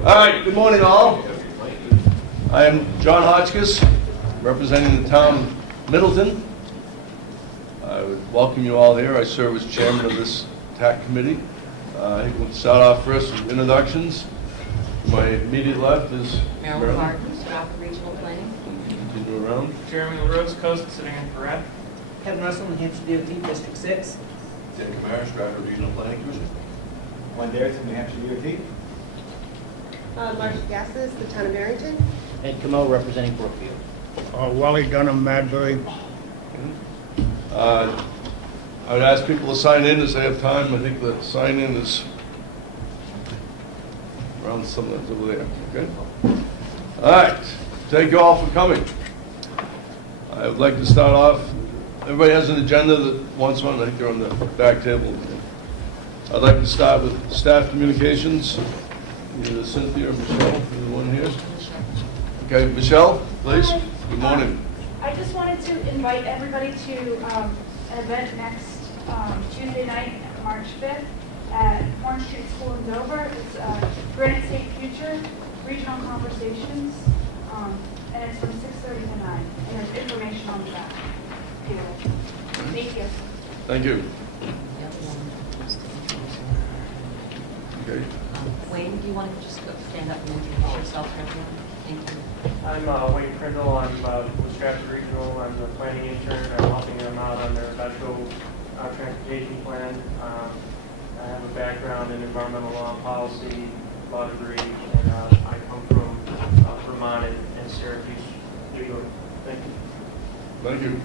All right, good morning all. I am John Hotchkiss, representing the town of Middleton. I would welcome you all here. I serve as chairman of this TAC committee. I think we'll start off first with introductions. To my immediate left is Marilyn Martin, Stratford Regional Planning. Continue around. Jeremy LaRose Coast, sitting in for Red. Kevin Russell, New Hampshire DOT, District 6. Dan Comeau, Stratford Regional Planning Commission. Glenn Darrington, New Hampshire DOT. Marcia Gassis, the town of Barrington. And Comeau, representing Brookfield. Wally Dunham, Madbury. I would ask people to sign in as they have time. I think the sign-in is around some that's over there. Okay? All right. Thank you all for coming. I would like to start off. Everybody has an agenda that wants one. I think they're on the back table. I'd like to start with staff communications. Either Cynthia or Michelle, either one here. Okay, Michelle, please. Hi. Good morning. I just wanted to invite everybody to an event next Tuesday night, March 5th, at Orange Street School in Dover. It's Granite State Future Regional Conversations, and it's from 6:30 to 9. And there's information on the back. Thank you. Thank you. Okay. Wayne, do you want to just go stand up and introduce yourself to everyone? Thank you. I'm Wayne Prindle. I'm with Stratford Regional. I'm the planning intern. I'm helping them out on their metro transportation plan. I have a background in environmental law and policy, law degree, and I come from Vermont and Syracuse, New York. Thank you. Thank you.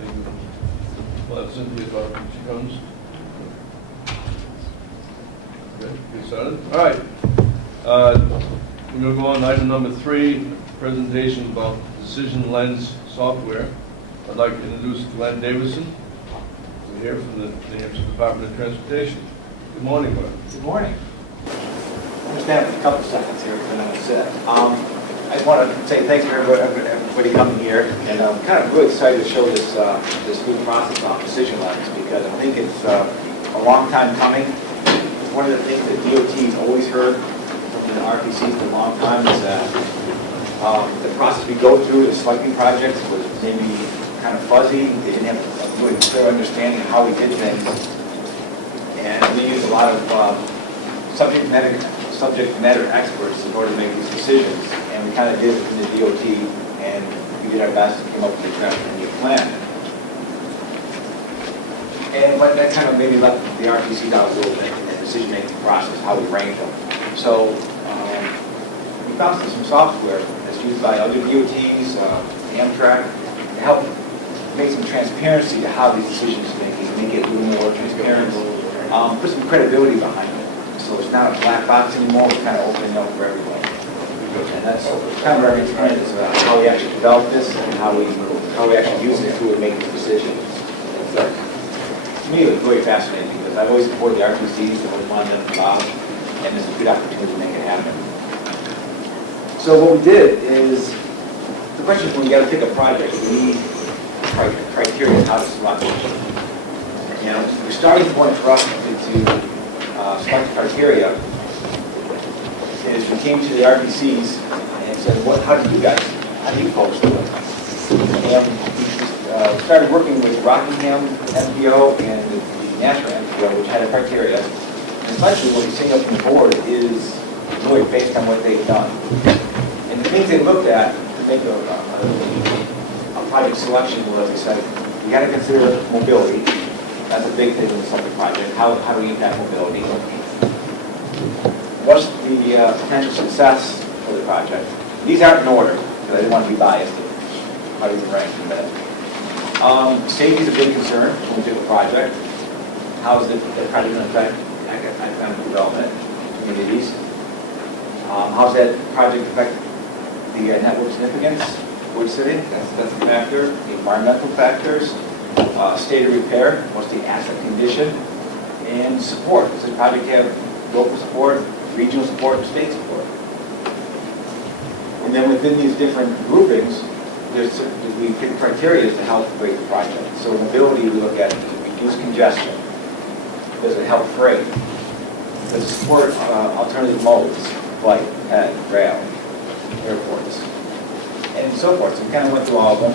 Thank you. Well, that's Cynthia talk when she comes. Okay, get started. All right. We're going to go on to item number 3, presentation about Decision Lens software. I'd like to introduce Glenn Davison. We're here from the New Hampshire Department of Transportation. Good morning, Glenn. Good morning. I'm going to stand for a couple seconds here, and then I'll sit. I just want to say thanks for everybody coming here, and I'm kind of really excited to show this this new process on Decision Lens, because I think it's a long time coming. One of the things that DOT has always heard from the RPCs for a long time is that the process we go through, the selecting projects, was maybe kind of fuzzy. They didn't have a really clear understanding of how we did things. And we used a lot of subject matter experts in order to make these decisions. And we kind of did it in the DOT, and we did our best to come up with a draft and new plan. And but that kind of maybe left the RPCs out a little bit in the decision-making process, how we rank them. So we found some software that's used by other DOTs, Amtrak, to help make some transparency to how these decisions make it a little more transparent, put some credibility behind it. So it's not a black box anymore, we're kind of opening up for everybody. And that's kind of our intent is how we actually develop this and how we actually use it to make these decisions. To me, it was really fascinating because I've always supported the RPCs, I've always wanted them involved, and it's a good opportunity to make it happen. So what we did is, the question is when we got to pick a project, we need criteria on how to select it. And the starting point for us to select criteria is we came to the RPCs and said, how do you folks do it? And we started working with Rockingham MPO and the National MPO, which had a criteria. And essentially what we see up on the board is really based on what they've done. And the things they looked at to make a project selection was, they said, we got to consider mobility. That's a big thing in the subject project. How do we impact mobility? What's the potential success for the project? These aren't in order, because I didn't want to be biased in how you rank them. Safety is a big concern when we do a project. How is the project going to affect economic development, communities? How does that project affect the network significance? Which city? That's a factor. The environmental factors, state of repair, what's the asset condition, and support. Does the project have local support, regional support, and state support? And then within these different groupings, we pick criteria to help rate the project. So mobility, we look at reduce congestion. Does it help freight? to support alternative modes, like rail, airports, and so forth. So we kind of went through all of them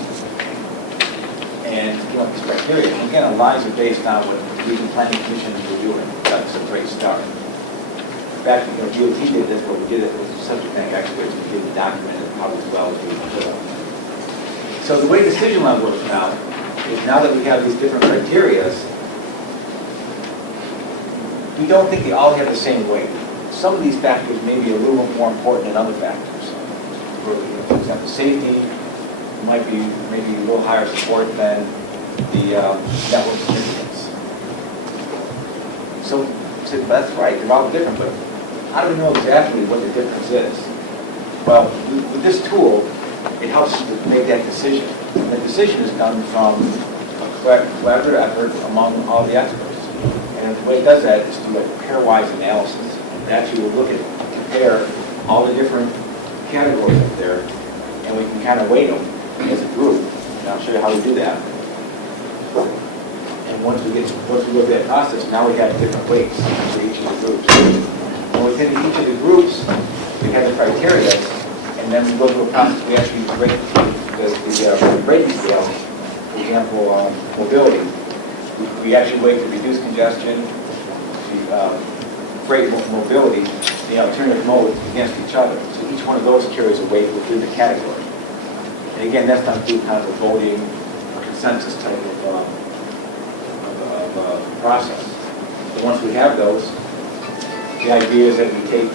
and came up with this criteria. And again, our lines are based on what the Regional Planning Commission were doing. That's a great start. In fact, DOT did this, but we did it with subject matter experts. We did the document of how well we put it. So the way decision line works now is now that we have these different criteria, we don't think they all have the same weight. Some of these factors may be a little more important than other factors. For example, safety might be maybe a little higher support than the network significance. So that's right, they're all different, but how do we know exactly what the difference is? Well, with this tool, it helps us to make that decision. And the decision is done from a collaborative effort among all the experts. And the way it does that is through a pairwise analysis. And actually we'll look at, compare all the different categories up there, and we can kind of weight them as a group. And I'll show you how we do that. And once we look at that process, now we have different weights for each of the groups. And within each of the groups, we have the criteria, and then we go through a process. We actually rate the rating scale. For example, mobility. We actually weight to reduce congestion, freight mobility, the alternative modes against each other. So each one of those carries a weight within the category. And again, that's not through kind of a voting or consensus type of process. So once we have those, the idea is that we take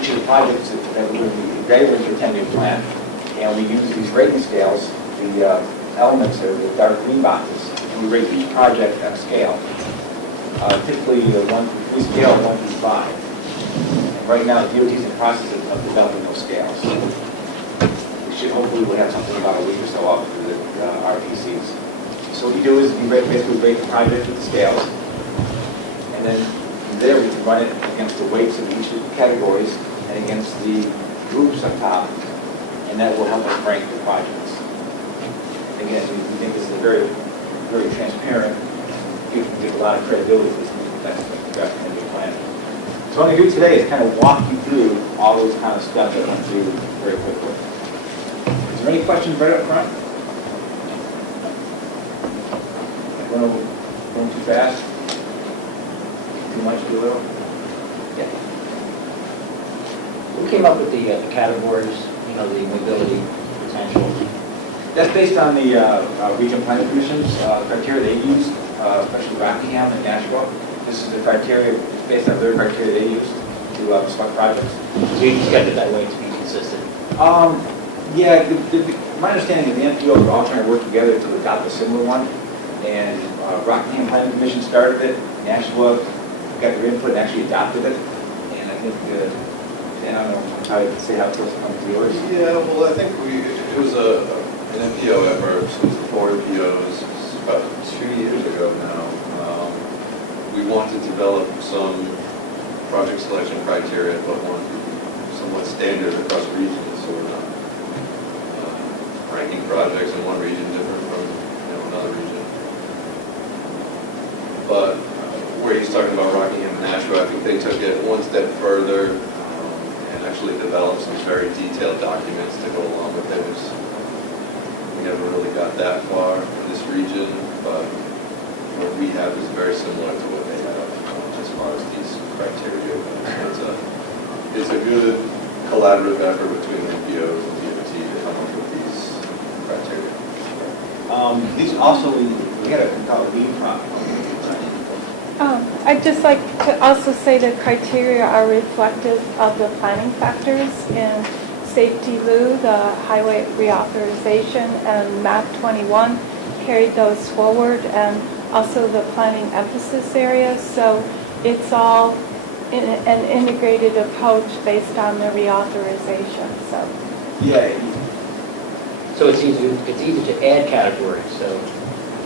each of the projects that we're going to be evaluating the 10-year plan, and we use these rating scales, the elements there, the dark green boxes, and we rate each project at a scale. Typically, we scale 1 through 5. And right now, the DOT is in the process of developing those scales. We should hopefully we'll have something about a week or so off for the RPCs. So what we do is we basically rate the project with the scales, and then from there we can run it against the weights of each of the categories and against the groups up top, and that will help us rank the projects. Again, we think this is a very, very transparent, give a lot of credibility to this draft plan. So what I'm going to do today is kind of walk you through all those kind of stuff that I'm going to do very quickly. Is there any questions right up front? Going too fast? Too much, too little? Yeah. We came up with the categories, the mobility potential. That's based on the Regional Planning Commission's criteria they use, especially Rockingham and Nashua. This is the criteria, it's based on their criteria they use to select projects. So you just got it that way to be consistent? Yeah, my understanding is the NPOs are all trying to work together to adopt a similar one. And Rockingham Planning Commission started it, Nashua got their input and actually adopted it. And I think, I don't know how to say how close it comes to yours. Yeah, well, I think it was an NPO effort, so it was 4 NPOs, it was about 2 years ago now. We wanted to develop some project selection criteria, but one somewhat standard across regions, so we're not ranking projects in one region different from another region. But where he's talking about Rockingham and Nashua, I think they took it one step further and actually developed some very detailed documents to go along with it. We never really got that far in this region, but what we have is very similar to what they have as far as these criteria. It's a good collaborative effort between the NPOs and DOT to come up with these criteria. These also, we had a called lead problem. I'd just like to also say the criteria are reflective of the planning factors in Safety Lou, the highway reauthorization, and MAP 21 carried those forward, and also the planning emphasis areas. So it's all an integrated approach based on the reauthorization. So Yeah. So it's easy to add categories, so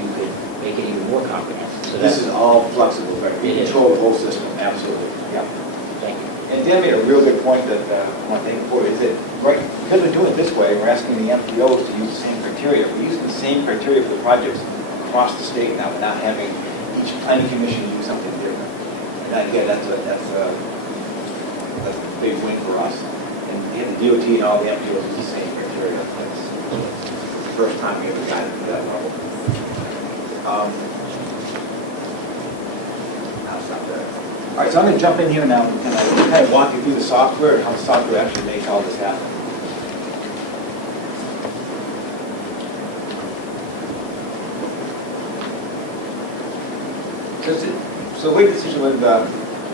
you could make it even more comprehensive. So This is all flexible, right? We It is. control the whole system, absolutely. Yeah. Thank you. And Dan made a real good point that I want to thank you for, is that, right, because we're doing it this way, we're asking the MPOs to use the same criteria. We're using the same criteria for the projects across the state now. We're not having each planning commission use something different. again, that's a big win for us. And the DOT and all the MPOs use the same criteria. That's the first time we ever got it to that level. I'll stop there. All right, so I'm going to jump in here now and kind of walk you through the software and how the software actually makes all this happen. So the way Decision Wind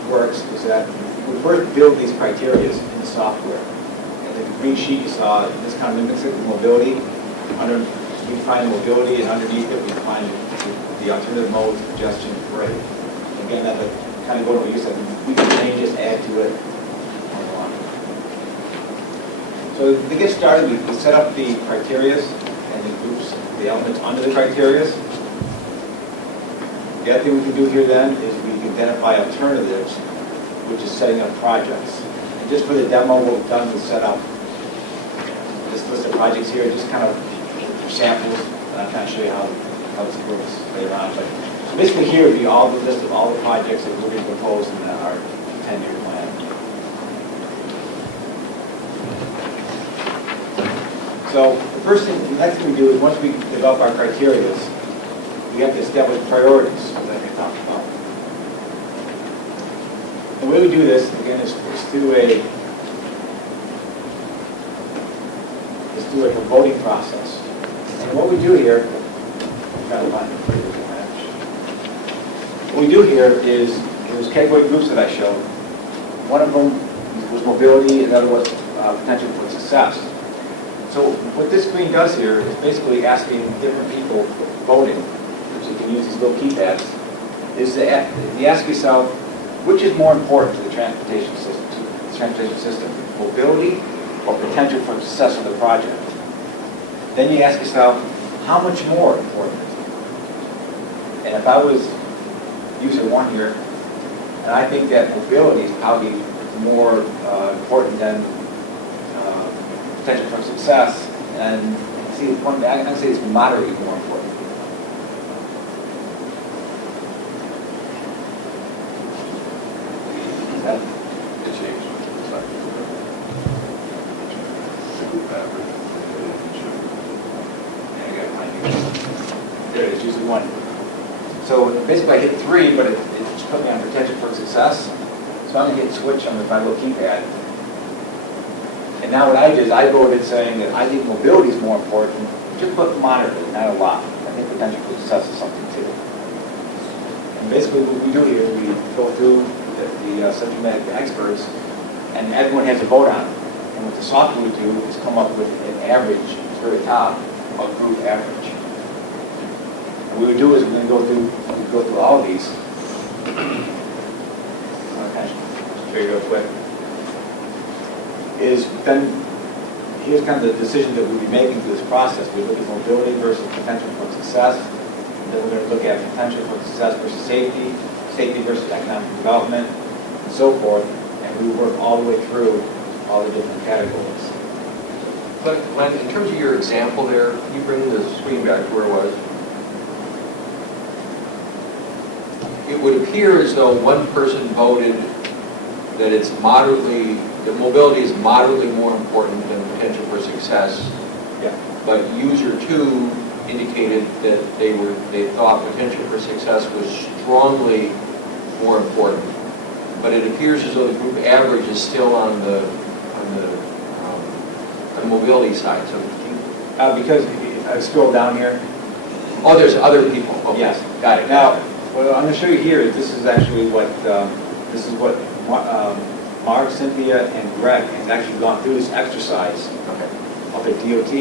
works is that we first build these criteria in the software. And the green sheet you saw, this kind of mimics it with mobility. We find mobility, and underneath it we find the alternative modes, congestion, and grade. Again, that kind of go to what you said. We can change this, add to it. So to get started, we set up the criteria and the groups, the elements under the criteria. The other thing we can do here then is we can identify alternatives, which is setting up projects. And just for the demo, what we've done is set up this list of projects here, just kind of for samples, and I'll kind of show you how this works later on. But so basically here would be all the list of all the projects that we're going to propose in our 10-year plan. So the next thing we do is once we develop our criteria, we have to establish priorities, like I talked about. The way we do this, again, is through a voting process. And what we do here, what we do here is those category groups that I showed. One of them was mobility, and the other was potential for success. So what this screen does here is basically asking different people voting. So you can use these little keypads. You ask yourself, which is more important to the transportation system, mobility or potential for success of the project? Then you ask yourself, how much more important? And if I was user one here, and I think that mobility is probably more important than potential for success, and see, I'm going to say it's moderately more important. There it is, usually one. So basically I hit 3, but it just put me on potential for success. So I'm going to hit switch on my little keypad. And now what I did is I voted saying that I think mobility is more important, just put moderately, not a lot. I think potential for success is something too. And basically what we do here, we go through the subject matter experts, and everyone has a vote on it. And what the software would do is come up with an average, at the very top, of group average. And what we would do is we're going to go through all of these. Okay, show you real quick. Is then, here's kind of the decision that we'll be making through this process. We look at mobility versus potential for success. And then we're going to look at potential for success versus safety, safety versus economic development, and so forth. And we work all the way through all the different categories. But Glenn, in terms of your example there, can you bring the screen back to where it was? It would appear as though one person voted that that mobility is moderately more important than potential for success. Yeah. But user 2 indicated that they thought potential for success was strongly more important. But it appears as though the group average is still on the mobility side. So Because if I scroll down here. Oh, there's other people. Okay. Yes. Got it. Now, what I'm going to show you here is this is actually what Mark, Cynthia, and Greg have actually gone through this exercise up at DOT,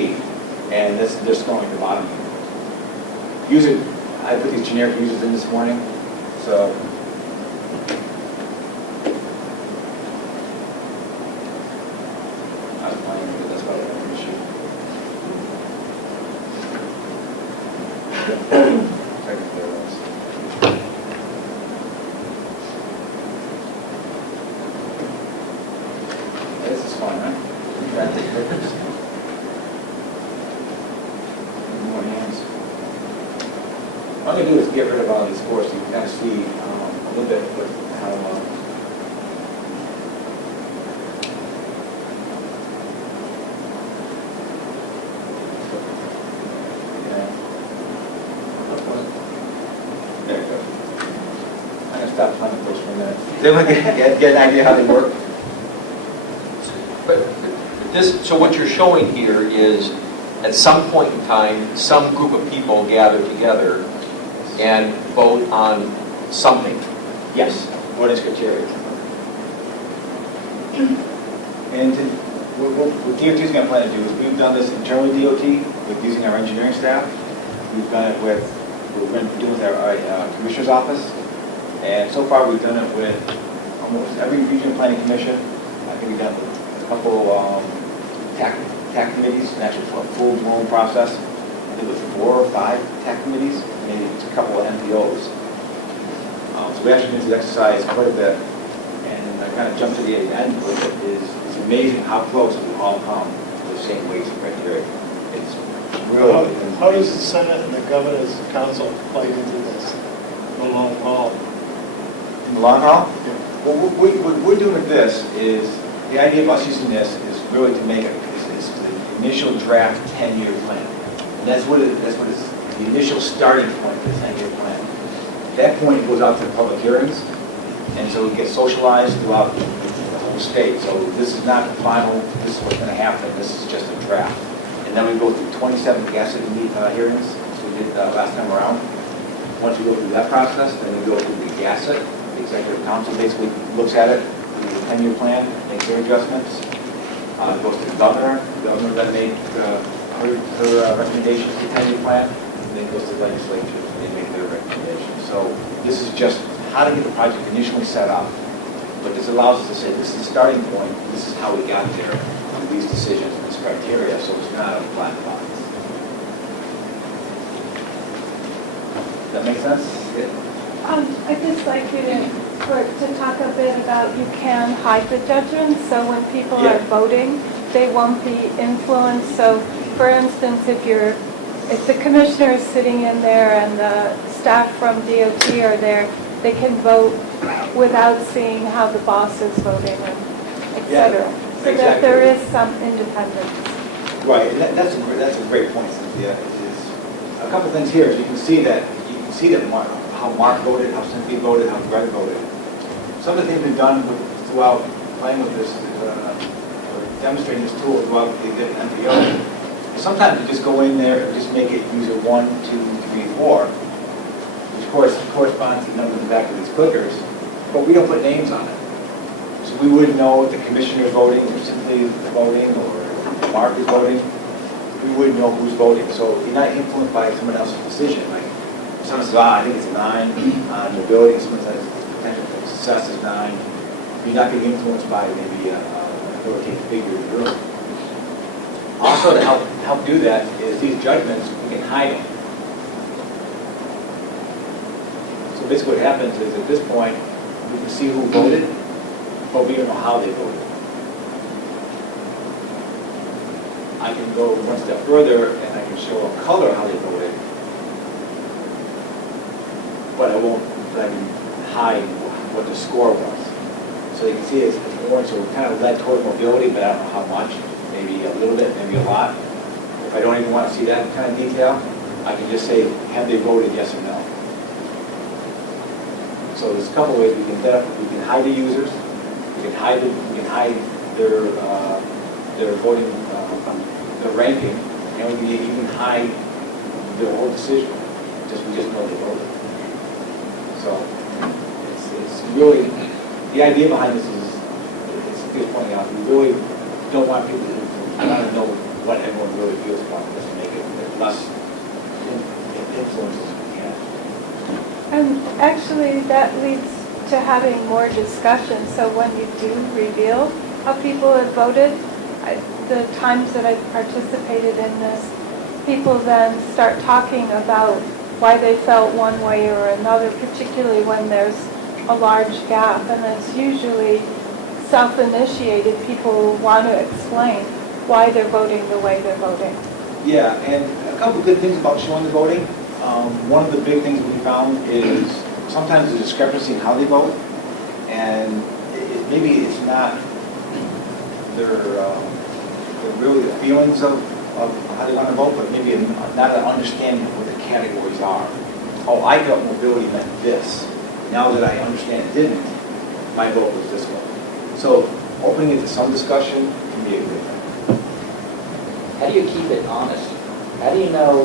and this they're scrolling at the bottom. I put these generic users in this morning, so. I was playing with it, that's why I don't This is fun, right? More hands. What I'm going to do is get rid of all these scores so you can kind of see a little bit how Does everyone get an idea how they work? But this, so what you're showing here is, at some point in time, some group of people gather together and vote on something. Yes, what is criteria? And what DOT is going to plan to do is, we've done this internally with DOT, with using our engineering staff. We've done it with, we've been doing it with our commissioner's office. And so far, we've done it with almost every regional planning commission. I think we've done it with a couple TAC committees, and actually a full-blown process. I think with 4 or 5 TAC committees, maybe a couple of MPOs. So we actually did this exercise quite a bit, and I kind of jumped to the end with it. It's amazing how close we all come to the same weights and criteria. It's really. How does the Senate and the Governor's Council play into this, the long haul? In the long haul? Well, what we're doing with this is, the idea of us using this is really to make it, is the initial draft 10-year plan. And that's what it's, the initial starting point for the 10-year plan. At that point, it goes out to public hearings, and so it gets socialized throughout the whole state. So this is not the final, this is what's going to happen, this is just a draft. And then we go through 27 gazette hearings, as we did last time around. Once we go through that process, then we go through the gazette. The executive council basically looks at it, the 10-year plan, makes their adjustments. It goes to the governor. The governor then made her recommendations to the 10-year plan, and then it goes to the legislature, and they make their recommendations. So this is just how to get the project initially set up. But this allows us to say, this is the starting point, this is how we got there, on these decisions, this criteria, so it's not a black box. Does that make sense? I'd just like you to talk a bit about, you can hide the judgments, so when people are voting, they won't be influenced. So for instance, if the commissioner is sitting in there and the staff from DOT are there, they can vote without seeing how the boss is voting, et cetera. So that there is some independence. Right, and that's a great point, Cynthia. A couple things here. You can see that how Mark voted, how Cynthia voted, how Greg voted. Some of the things we've done throughout playing with this, or demonstrating this tool throughout the MPO, sometimes you just go in there and just make it user 1, 2, 3, 4, which corresponds to the number in the back of these clickers, but we don't put names on it. So we wouldn't know if the commissioner is voting, or Cynthia is voting, or Mark is voting. We wouldn't know who's voting. So you're not influenced by someone else's decision. Like, someone says, I think it's a 9 on mobility, and someone says potential for success is 9. You're not getting influenced by maybe an authoritative figure in the room. Also, to help do that is these judgments, we can hide them. So basically what happens is, at this point, we can see who voted, but we don't know how they voted. I can go one step further and I can show a color how they voted, but I can hide what the score was. So you can see it's orange, so we're kind of led toward mobility, but I don't know how much, maybe a little bit, maybe a lot. If I don't even want to see that kind of detail, I can just say, have they voted yes or no? So there's a couple of ways we can hide the users, we can hide their voting, their ranking, and we can even hide their whole decision. We just know they voted. So it's really, the idea behind this is, it's good pointing out, we really don't want people to know what everyone really feels about this and make it less influence as we can. And actually, that leads to having more discussion. So when you do reveal how people have voted, the times that I've participated in this, people then start talking about why they felt one way or another, particularly when there's a large gap. And it's usually self-initiated. People want to explain why they're voting the way they're voting. Yeah, and a couple of good things about showing the voting. One of the big things we found is sometimes there's a discrepancy in how they vote, and maybe it's not really the feelings of how they want to vote, but maybe not an understanding of what the categories are. Oh, I thought mobility meant this. Now that I understand it didn't, my vote was this one. So opening it to some discussion can be a good thing. How do you keep it honest? How do you know,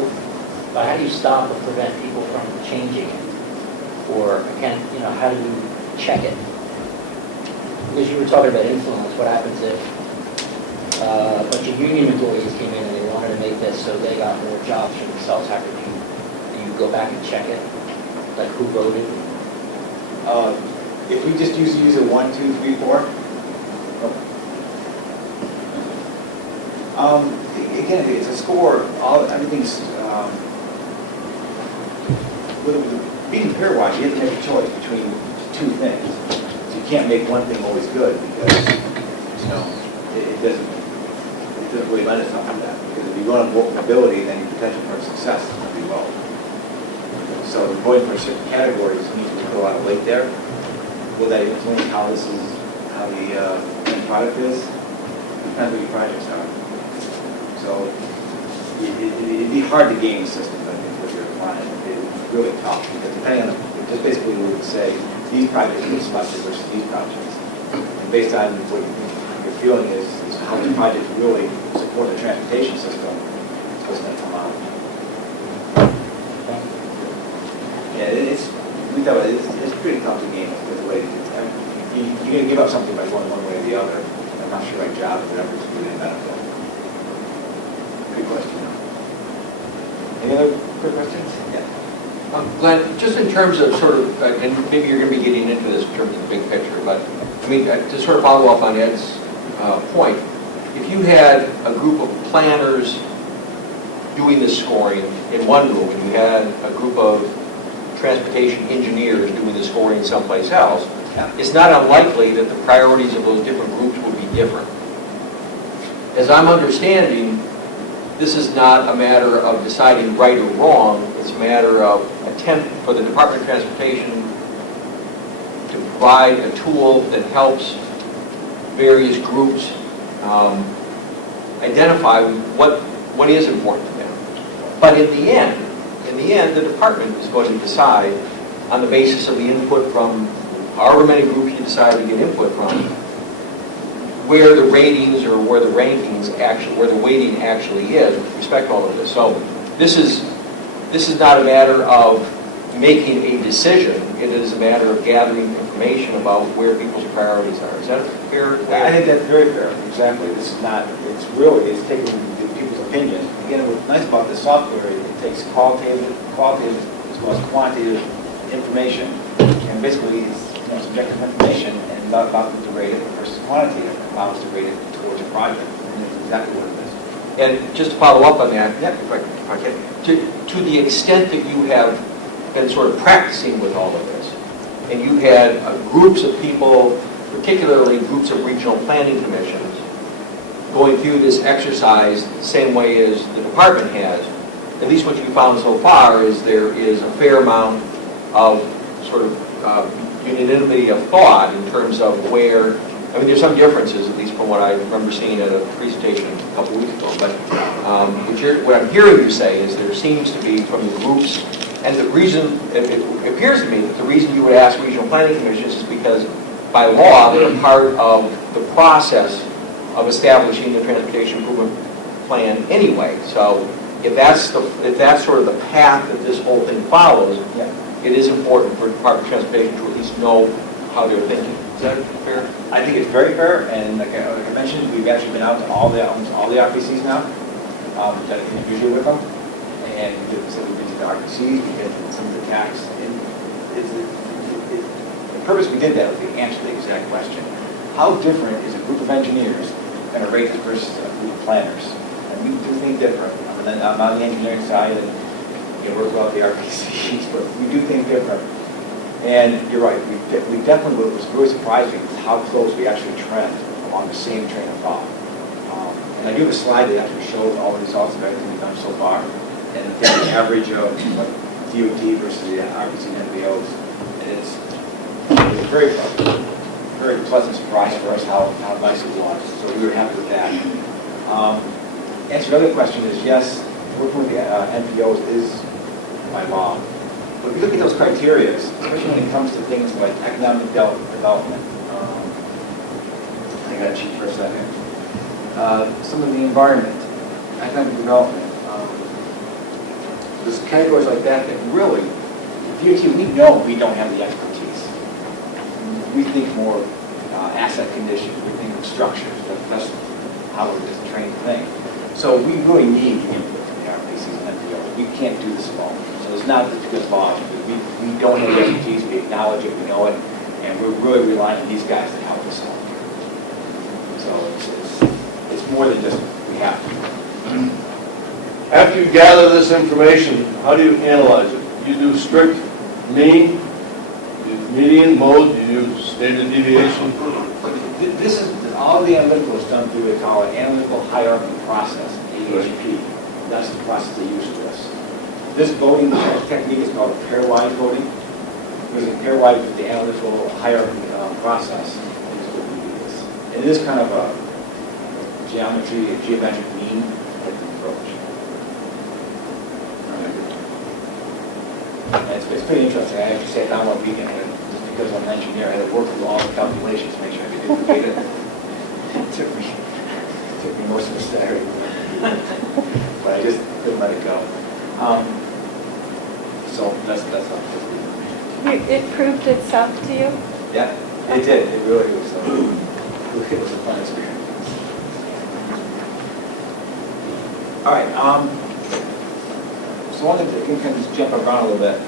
but how do you stop or prevent people from changing it? Or, again, you know, how do you check it? Because you were talking about influence, what happens if a bunch of union employees came in and they wanted to make this so they got more jobs for themselves? How do you go back and check it? Like who voted? If we just use it 1, 2, 3, 4. Again, it's a score. Everything's with being fair watch. You have to make a choice between two things. So you can't make one thing always good because it doesn't really lend itself to that. Because if you go on mobility, then your potential for success is going to be low. So voting for certain categories means we put a lot of weight there. Will that influence how the end product is? Depends what your projects are. So it'd be hard to game the system, I think, with your client. It's really tough because depending on just basically we would say these projects are selected versus these projects, and based on what your feeling is how the projects really support the transportation system, it's what's going to come out. Yeah, we thought it's pretty tough to game with the way you're going to give up something by going one way or the other. I'm not sure right job or whatever is really benefit. Good question. Any other quick questions? Yeah. Glenn, just in terms of sort of, and maybe you're going to be getting into this in terms of the big picture, but I mean, to sort of follow up on Ed's point, if you had a group of planners doing this scoring in one room, and you had a group of transportation engineers doing the scoring someplace else, it's not unlikely that the priorities of those different groups would be different. As I'm understanding, this is not a matter of deciding right or wrong, it's a matter of attempt for the Department of Transportation to provide a tool that helps various groups identify what is important to them. But in the end, the department is going to decide on the basis of the input from however many groups you decide to get input from, where the ratings or where the rankings actually, where the weighting actually is with respect to all of this. So this is not a matter of making a decision. It is a matter of gathering information about where people's priorities are. Is that fair? I think that's very fair. Exactly. This is not. It's taking people's opinion. Again, what's nice about this software is it takes qualitative as well as quantitative information, and basically it's subjective information and about to rate it versus quantitative allows to rate it towards a project. And that's exactly what it is. And just to follow up on that, if I can, to the extent that you have been sort of practicing with all of this, and you had groups of people, particularly groups of regional planning commissions, going through this exercise the same way as the department has, at least what you found so far is there is a fair amount of sort of unanimity of thought in terms of where, I mean, there's some differences, at least from what I remember seeing at a presentation a couple weeks ago, but what I'm hearing you say is there seems to be from the groups, and the reason, it appears to me that the reason you would ask regional planning commissions is because by law, they're part of the process of establishing the transportation improvement plan anyway. So if that's sort of the path that this whole thing follows, it is important for the Department of Transportation to at least know how they're thinking. Is that fair? I think it's very fair, and like I mentioned, we've actually been out to almost all the RPCs now. We've done an interview with them, and so we've been to the RPCs, we've been to some of the tax. And the purpose we did that was to answer the exact question. How different is a group of engineers going to rate it versus a group of planners? And we do think different. I'm on the engineering side, and work well with the RPCs, but we do think different. And you're right, we definitely, what was really surprising is how close we actually trend along the same train of thought. And I do have a slide that actually shows all the results of everything we've done so far, and the average of DOT versus the RPC and NBOs. And it's a very pleasant surprise for us how nice it was. So we were happy with that. Answer the other question is yes, working with the NPOs is by law. But if you look at those criteria, especially when it comes to things like economic development, I got cheat for a second. Some of the environment, economic development. There's categories like that that really, DOT, we know we don't have the expertise. We think more asset conditions, we think of structures, that's how we're just trained to think. So we really need the input from the RPCs and MPOs. We can't do this alone. So it's not that it's law. We don't have the expertise, we acknowledge it, we know it, and we're really relying on these guys to help us out. So it's more than just we have to. After you gather this information, how do you analyze it? You do strict mean, you use median, mode, you use standard deviation? This is, all the analytical is done through, they call it analytical hierarchy process, AHP. That's the process they use for this. This voting technique is called a pairwise voting. Using pairwise with the analytical hierarchy process is what we do this. It is kind of a geometry, a geometric mean type of approach. And it's pretty interesting. I actually sat down one weekend, and just because I'm an engineer, I had to work through all the calculations to make sure I could duplicate it. It took me most of the Saturday. But I just couldn't let it go. So that's how It proved itself to you? yeah, it did. It really was. It was a fun experience. All right. So I wanted to kind of just jump around a little bit.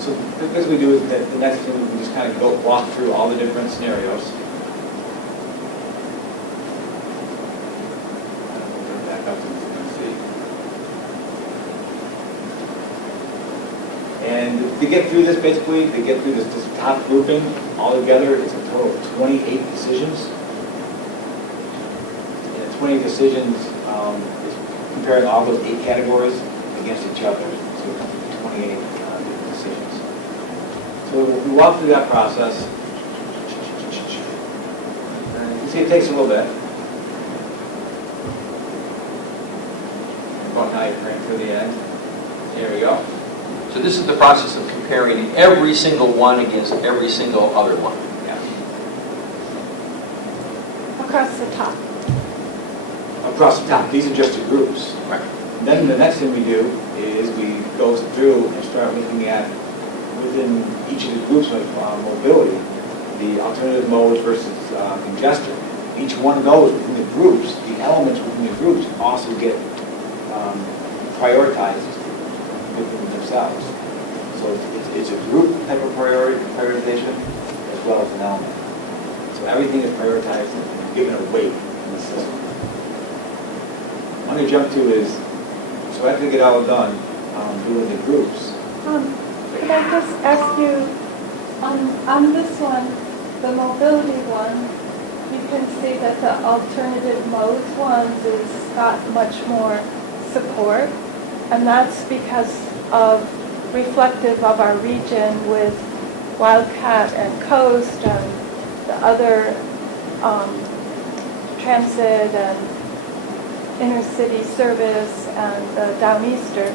So as we do is that the next thing we can just kind of go walk through all the different scenarios. Back up to see. And to get through this, basically, to get through this top grouping altogether, it's a total of 28 decisions. And the 20 decisions is comparing all those 8 categories against each other. So it comes to 28 different decisions. So we walk through that process. And you can see it takes a little bit. About now you're praying for the end. There we go. So this is the process of comparing every single one against every single other one. Yeah. Across the top. Across the top, these are just the groups. Right. Then the next thing we do is we go through and start looking at within each of the groups of mobility, the alternative modes versus congestion. Each one of those within the groups, the elements within the groups also get prioritized within themselves. So it's a group type of prioritization as well as an element. So everything is prioritized and given a weight in the system. What I'm going to jump to is, so after we get all done doing the groups. Could I just ask you, on this one, the mobility one, you can see that the alternative modes ones has got much more support, and that's because of reflective of our region with Wildcat and Coast and the other transit and intercity service and Downeaster.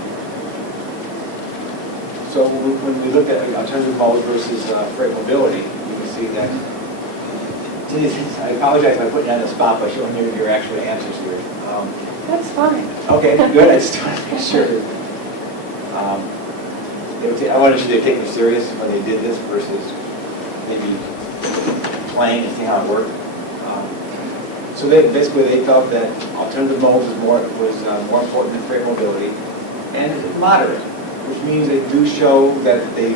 So when we look at alternative modes versus freight mobility, you can see that. I apologize if I put you on the spot by showing you your actual answers here. That's fine. Okay, good. I just want to make sure. I wanted you to take them serious when they did this versus maybe playing and see how it worked. So basically they felt that alternative modes was more important than freight mobility, and it's moderate, which means they do show that they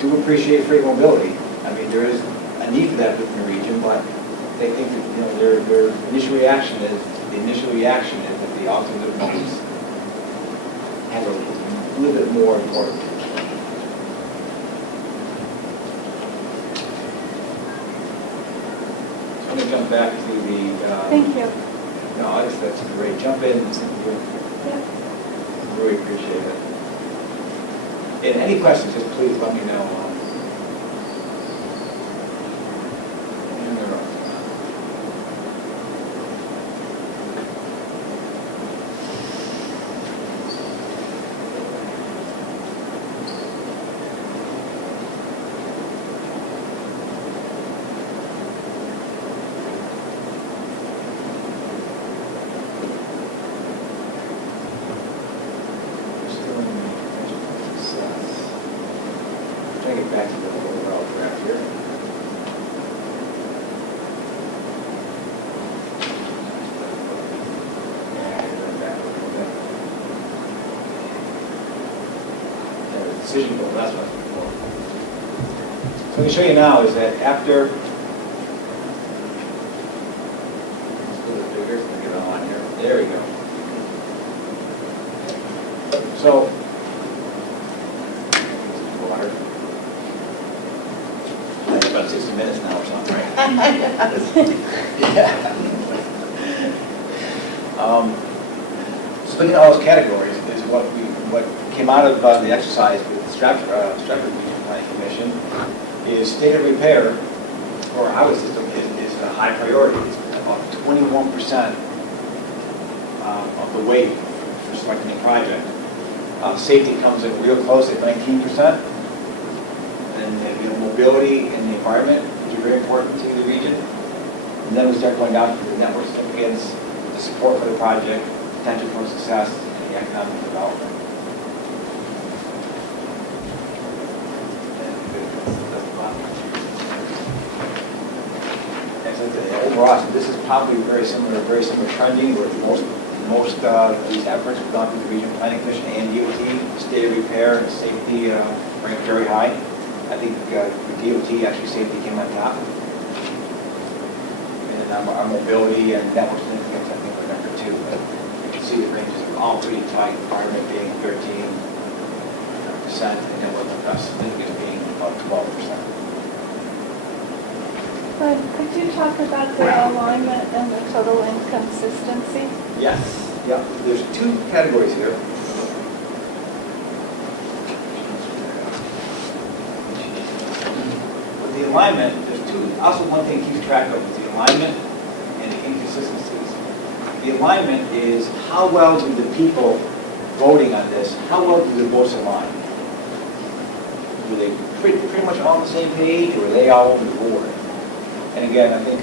do appreciate freight mobility. I mean, there is a need for that within the region, but they think that their initial reaction is that the alternative modes have a little bit more importance. So I'm going to jump back to the. Thank you. No, that's great. Jump in. Yeah. Really appreciate it. And any questions, just please let me know. get back to the overall draft here. And then back a little bit. And the decision goal, that's what I was looking for. So what I'm going to show you now is that after, let's do the figures, let me get it on here. There we go. So, water. That's about 60 minutes now or something, right? Yeah. So looking at all those categories is what came out of the exercise with the Stratford Regional Planning Commission is state of repair for our highway system is a high priority. It's about 21% of the weight for selecting a project. Safety comes in real close at 19%. And mobility and the environment, which are very important to the region. And then we start going down to the network significance, the support for the project, potential for success, and the economic development. And so overall, so this is probably very similar trending where most of these efforts have gone through the Regional Planning Commission and DOT, state of repair and safety ranked very high. I think with DOT, actually safety came on top. And our mobility and network significance, I think, were number 2. But you can see the ranges are all pretty tight, environment being 13%, and then with the significance being about 12%. But could you talk about the alignment and the total inconsistency? Yes. Yeah. There's 2 categories here. With the alignment, there's 2. Also, one thing to keep track of is the alignment and the inconsistencies. The alignment is how well do the people voting on this, how well do the votes align? Were they pretty much all on the same page, or were they all over the board? And again, I think,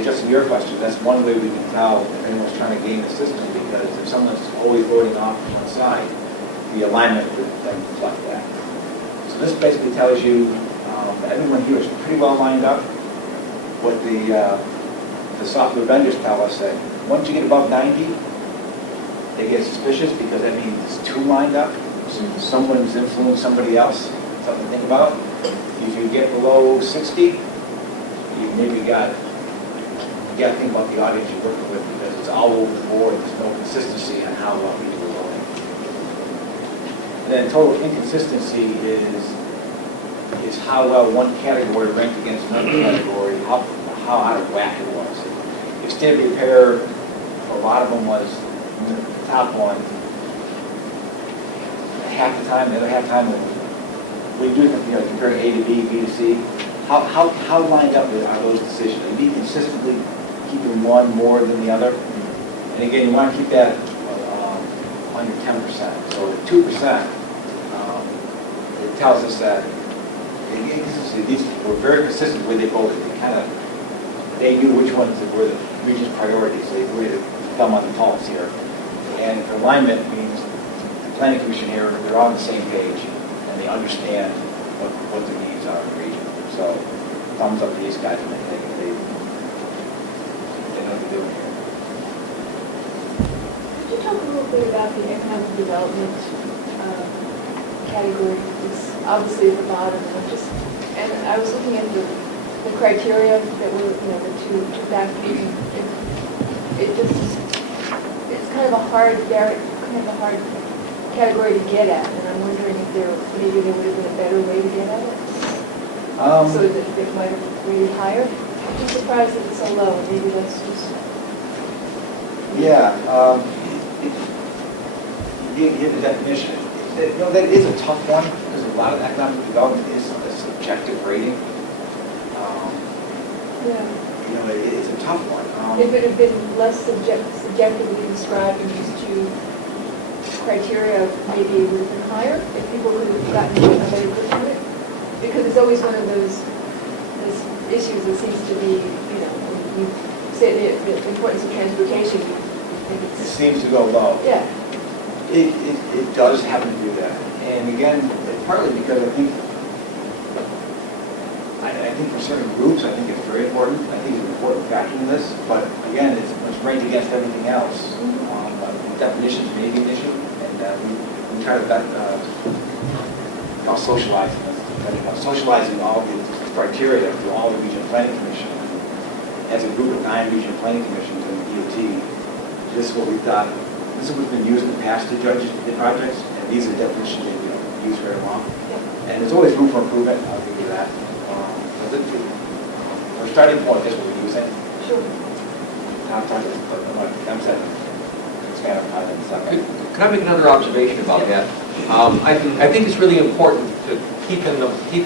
addressing your question, that's one way we can tell if anyone's trying to game the system, because if someone's always voting off one side, the alignment would then reflect that. So this basically tells you that everyone here is pretty well lined up. What the software vendors tell us that once you get above 90, they get suspicious because that means it's 2 lined up. So someone's influenced somebody else, something to think about. If you get below 60, you maybe got to think about the audience you're working with, because it's all over the board. There's no consistency on how well people are voting. And then total inconsistency is how well one category ranked against another category, how out of whack it was. If state of repair, a lot of them was the top one, half the time, the other half the time, when you do compare A to B, B to C, how lined up are those decisions? You need consistently keeping one more than the other. And again, you want to keep that under 10%. So at 2%, it tells us that these were very consistent where they voted. They knew which ones were the region's priorities. They were the thumb on the pulse here. And alignment means the planning commission here, they're all on the same page, and they understand what their needs are in the region. So thumbs up to these guys when they know what they're doing here. Could you talk a little bit about the economic development category? It's obviously at the bottom, and I was looking at the criteria that were, the two factors. It's kind of a hard category to get at, and I'm wondering if maybe there would have been a better way to get at it, so that it might have rated higher. I'm just surprised that it's so low. Maybe that's just. Yeah. You get the definition. That is a tough one, because a lot of economic development is a subjective rating. It's a tough one. If it had been less subjectively described in these 2 criteria, maybe it would have been higher, if people could have gotten a better grip of it. Because it's always one of those issues that seems to be, when you say the importance of transportation, you think It seems to go low. Yeah. It does happen to do that. And again, partly because I think I think for certain groups, I think it's very important. I think it's an important factor in this, but again, it's ranked against everything else. Definitions may be an issue, and we try to socializing this, socializing all the criteria to all the regional planning commission. As a group of 9 regional planning commissions in the DOT, this is what we thought, this is what's been used in the past to judge the projects, and these are the definitions that we don't use very long. And there's always room for improvement, I'll give you that. Our starting point is what we're using. Sure. I'm saying, expand upon it in a second. Can I make another observation about that? I think it's really important to keep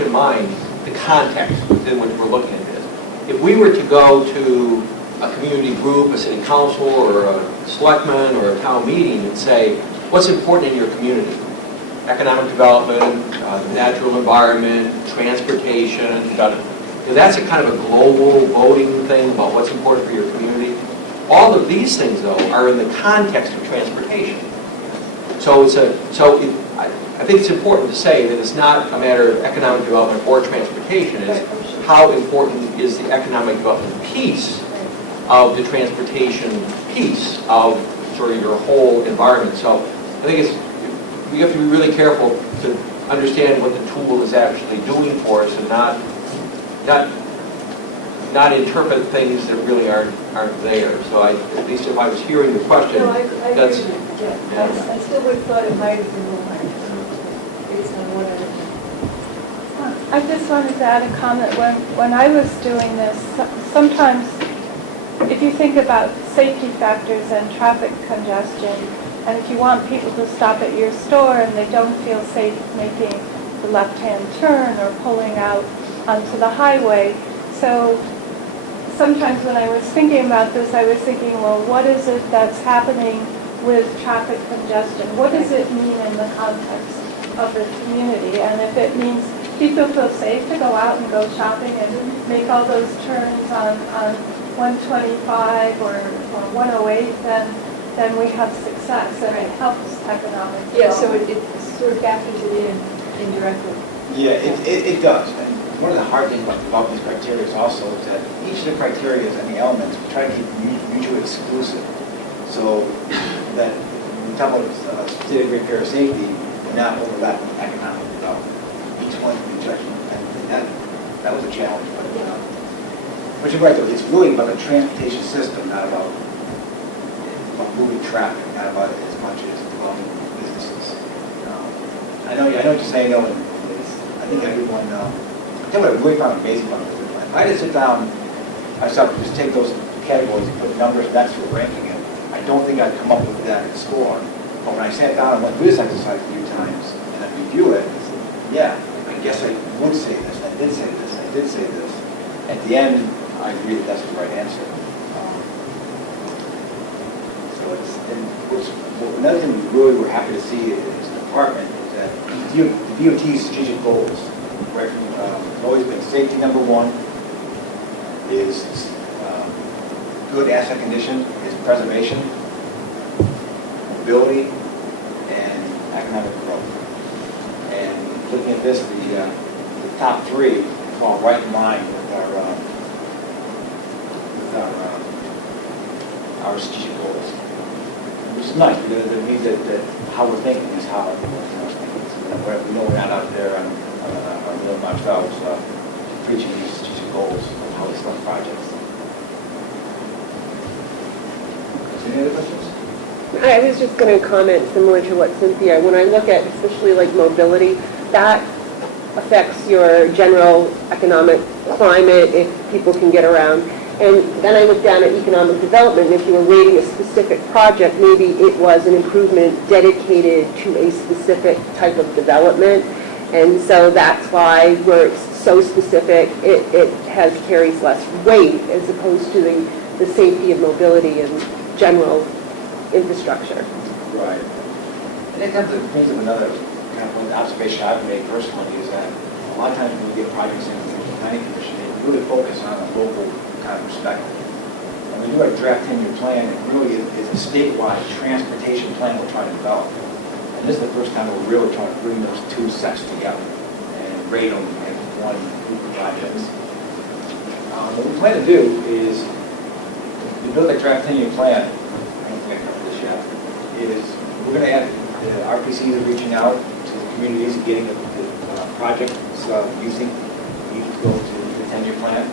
in mind the context within which we're looking at this. If we were to go to a community group, a city council, or a selectman, or a town meeting and say, what's important in your community? Economic development, the natural environment, transportation, that's a kind of a global voting thing about what's important for your community. All of these things, though, are in the context of transportation. So I think it's important to say that it's not a matter of economic development or transportation. It's how important is the economic development piece of the transportation piece of sort of your whole environment. So I think we have to be really careful to understand what the tool is actually doing for us and not interpret things that really aren't there. So at least if I was hearing the question, No, I that's... agree with that, yeah. I still would have thought it might have been a little higher, based on what I... I just wanted to add a comment. When I was doing this, sometimes if you think about safety factors and traffic congestion, and if you want people to stop at your store and they don't feel safe making the left-hand turn or pulling out onto the highway, so sometimes when I was thinking about this, I was thinking, well, what is it that's happening with traffic congestion? What does it mean in the context of the community? And if it means people feel safe to go out and go shopping and make all those turns on 125 or 108, then we have success, and it helps economic development. Yeah, so it sort of factors it in indirectly. Yeah, it does. And one of the hard things about these criteria is also is that each of the criteria and the elements we try to keep mutually exclusive, so that when we talk about city of great care of safety, we're not overlapping economic development. Each one can be judged, and that was a challenge. But you're right, though, it's really about the transportation system, not about moving traffic, not about it as much as developing businesses. I know what you're saying, though, and I think everyone, I tell you what I really found amazing about this. If I had to sit down myself and just take those categories and put numbers next to a ranking, and I don't think I'd come up with that score. But when I sat down and went through this exercise a few times, and I review it, I said, yeah, I guess I would say this, I did say this, I did say this. At the end, I agree that that's the right answer. Another thing we really were happy to see as a department is that the DOT's strategic goals, right, have always been safety number one, is good asset condition, is preservation, mobility, and economic growth. And looking at this, the top three fall right in line with our strategic goals. Which is nice, because it means that how we're thinking is how we know we're not out there on our little ourselves preaching these strategic goals of how we select projects. Any other questions? I was just going to comment similar to what Cynthia, when I look at especially like mobility, that affects your general economic climate if people can get around. And then I looked down at economic development, and if you were rating a specific project, maybe it was an improvement dedicated to a specific type of development. And so that's why where it's so specific, it carries less weight as opposed to the safety of mobility and general infrastructure. Right. And that comes to brings up another kind of observation I've made personally is that a lot of times when we get projects in the planning commission, they really focus on a local kind of perspective. When we do our draft 10-year plan, it really is a statewide transportation plan we're trying to develop. And this is the first time we're really trying to bring those two sets together and rate them and one group of projects. What we plan to do is, we build that draft 10-year plan, I don't think I covered this yet, is we're going to add, the RPCs are reaching out to the communities and getting the projects using, need to go to the 10-year plan.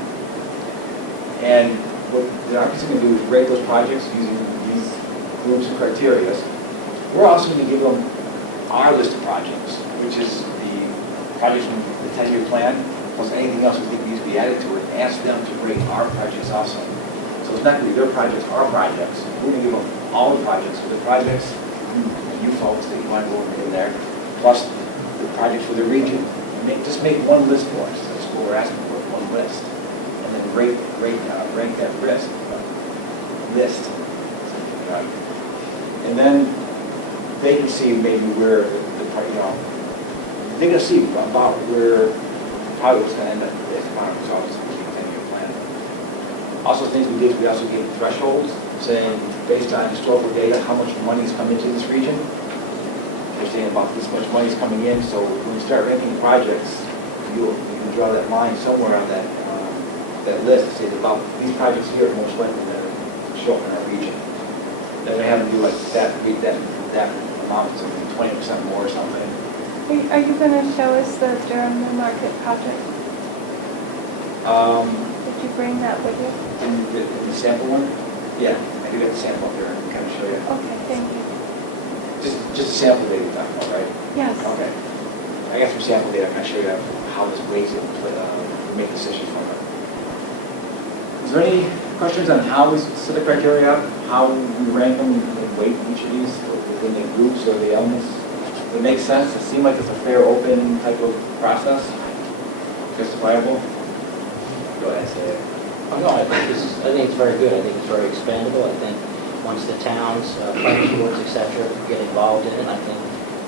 And what the RPC is going to do is rate those projects using these groups of criteria. We're also going to give them our list of projects, which is the projects from the 10-year plan, plus anything else we think needs to be added to it, and ask them to rate our projects also. So it's not going to be their projects, our projects. We're going to give them all the projects, for the projects, you folks that you want to go in there, plus the projects for the region. Just make one list for us. That's what we're asking for, one list. And then rank that list. And then they can see maybe where they're going to see about where probably what's going to end up with the economic office with the 10-year plan. Also, things we did, we also gave thresholds saying based on historical data how much money has come into this region. They're saying about this much money is coming in, so when we start ranking projects, you can draw that line somewhere on that list to say about these projects here are most likely to show up in our region. Then we have to do like that amount, something 20% more or something. Are you going to show us the Durham New Market project? Did you bring that with you? In the sample one? Yeah, I do have the sample up there. I can kind of show you. Okay, thank you. Just a sample data you're talking about, right? Yes. Okay. I got some sample data. I can show you how this weighs it, make decisions from it. Is there any questions on how we set the criteria up, how we rank them and weight each of these within the groups or the elements? Does it make sense? It seems like it's a fair, open type of process, justifiable. Go ahead, say it. Oh, no, I think it's very good. I think it's very expandable. I think once the towns, planning boards, et cetera, get involved in it, I think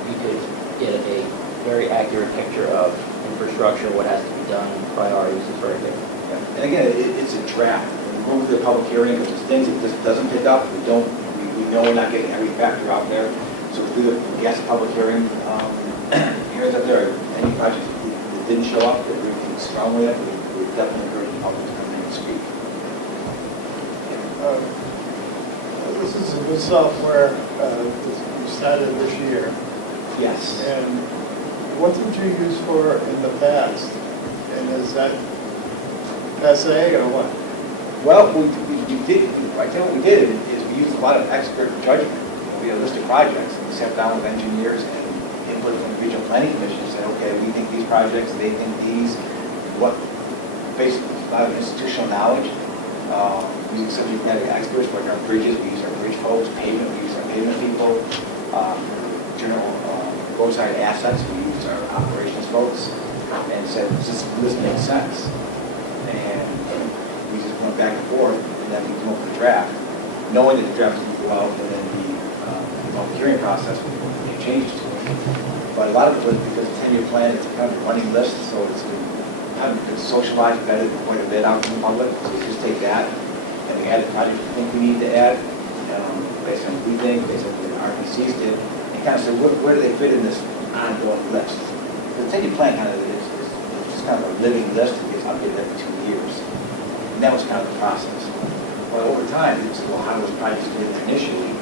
you could get a very accurate picture of infrastructure, what has to be done, priorities. It's very good. Yeah. And again, it's a draft. When we go to the public hearing, if there's things that this doesn't pick up, we know we're not getting every factor out there. So through the public hearing, hearings out there, any projects that didn't show up, that we think strongly of, we definitely encourage the public to come in and speak. This is a good software you started this year. Yes. And what did you use for in the past? And is that passe or what? Well, we did, I tell you what we did is we used a lot of expert judgment. We had a list of projects, and we sat down with engineers and input from the regional planning commission and said, okay, we think these projects, they think these, what, based on a lot of institutional knowledge, using subject matter experts like our bridges, we use our bridge folks, pavement, we use our pavement people, general roadside assets, we use our operations folks, and said, this makes sense. And we just went back and forth, and then we came up with a draft, knowing that the draft would go out, and then the hearing process would make changes to it. But a lot of it was because the 10-year plan, it's kind of a running list, so it's been socialized better than quite a bit out in the public. So we just take that, and we add the projects we think we need to add, based on what we think, based on what the RPCs did, and kind of say, where do they fit in this ongoing list? The 10-year plan kind of is just kind of a living list that gets updated every 2 years. And that was kind of the process. But over time, it's, well, how those projects did initially,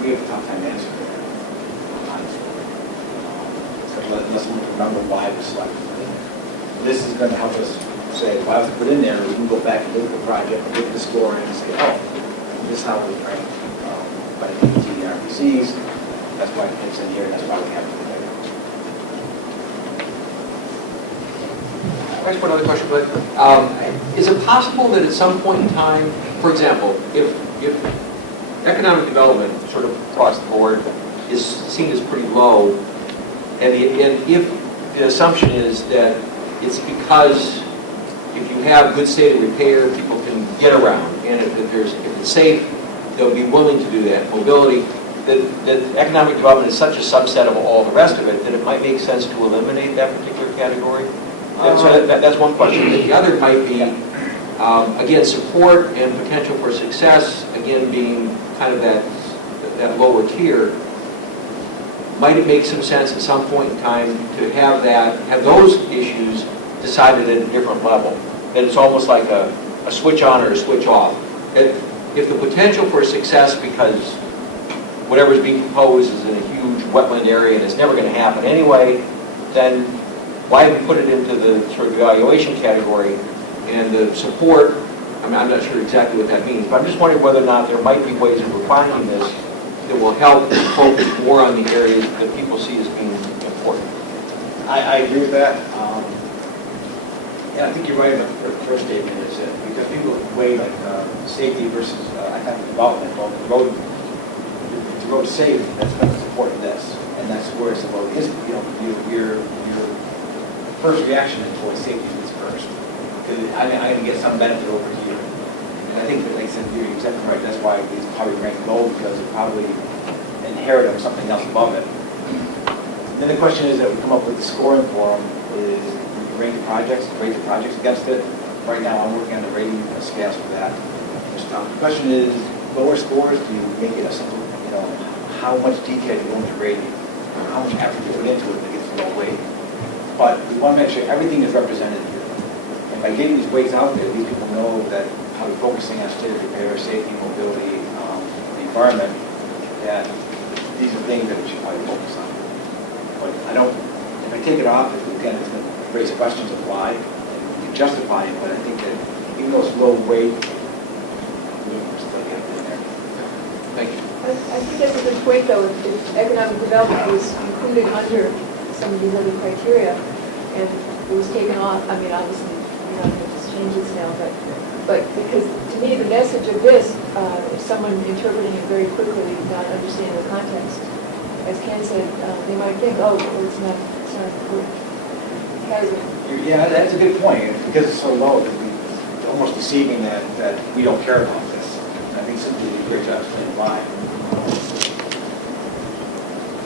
we have a tough time answering that, honestly. Let's remember why it was selected. This is going to help us say, why was it put in there? We can go back and look at the project, look at the scoring, and say, oh, this is how we rank by the DET and RPCs. That's why it fits in here, and that's why we have it there. I just one other question, but is it possible that at some point in time, for example, if economic development sort of across the board is seen as pretty low, and if the assumption is that it's because if you have good state of repair, people can get around, and if it's safe, they'll be willing to do that. Mobility, that economic development is such a subset of all the rest of it that it might make sense to eliminate that particular category. So that's one question. The other might be, again, support and potential for success, again, being kind of that lower tier. Might it make some sense at some point in time to have those issues decided at a different level. That it's almost like a switch on or a switch off. If the potential for success, because whatever's being proposed is in a huge wetland area and it's never going to happen anyway, then why have we put it into the sort of evaluation category? And the support, I mean, I'm not sure exactly what that means, but I'm just wondering whether or not there might be ways of refining this that will help focus more on the areas that people see as being important. I agree with that. And I think you're right about the first statement is that because people weigh like safety versus economic development. Well, the road safe, that's going to support this, and that's where it's about. Your first reaction is towards safety is first. Because I'm going to get some benefit over here, and I think that, like I said, you're exactly right. That's why it's probably ranked low because it probably inherited something else above it. Then the question is that we come up with the scoring for them is we rate the projects against it. Right now, I'm working on the rating scales for that. The question is, lower scores, do you make it a simple, how much detail you go into rating, how much effort you put into it to get to low weight. But we want to make sure everything is represented here. And by getting these weights out there, these people know that how we're focusing on state of repair, safety, mobility, the environment, that these are things that we should probably focus on. But if I take it off, again, it's going to raise questions of why, and we can justify it, but I think that even though it's low weight, we're still getting in there. Thank you. I think that's a good point, though. If economic development was included under some of these other criteria, and it was taken off, I mean, obviously, you're not going to just change this now, but because to me, the message of this, if someone interpreting it very quickly, not understanding the context, as Ken said, they might think, oh, well, it's not important. Yeah, that's a good point. Because it's so low, that it's almost deceiving that we don't care about this. I think simply do a great job explaining why.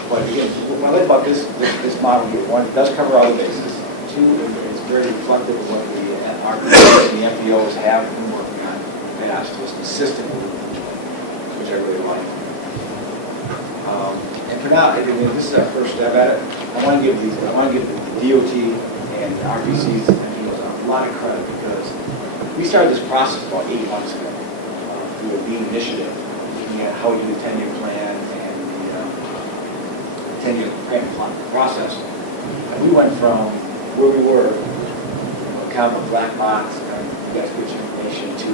But again, what I like about this model here, one, it does cover all the bases. Two, it's very reflective of what the RPCs and the MPOs have been working on in the past. It's consistent, which I really like. And for now, I mean, this is our first step at it. I want to give the DOT and RPCs a lot of credit because we started this process about 8 months ago through a lean initiative, looking at how we do the 10-year plan and the 10-year plan process. And we went from where we were, kind of a black box, you guys get your information, to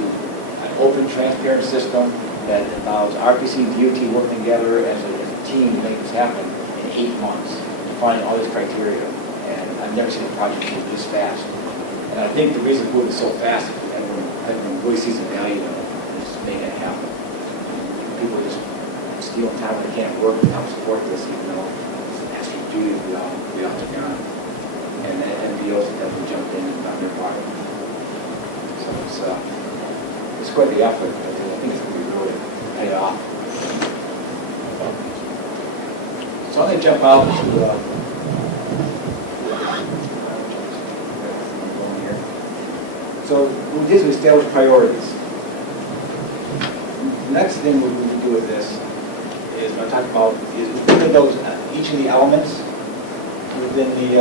an open, transparent system that allows RPC and DOT working together as a team to make this happen in 8 months, finding all these criteria. And I've never seen a project move this fast. And I think the reason it's moving so fast is because everyone really sees the value in it and just making it happen. People are just stealing time when they can't work and help support this, even though it's extra duty to be out there on. And the NPOs have definitely jumped in and done their part. So it's quite the effort, but I think it's going to be really paid off. So I'm going to jump out to so what we did is we established priorities. The next thing we do with this is what I talked about is within those each of the elements within the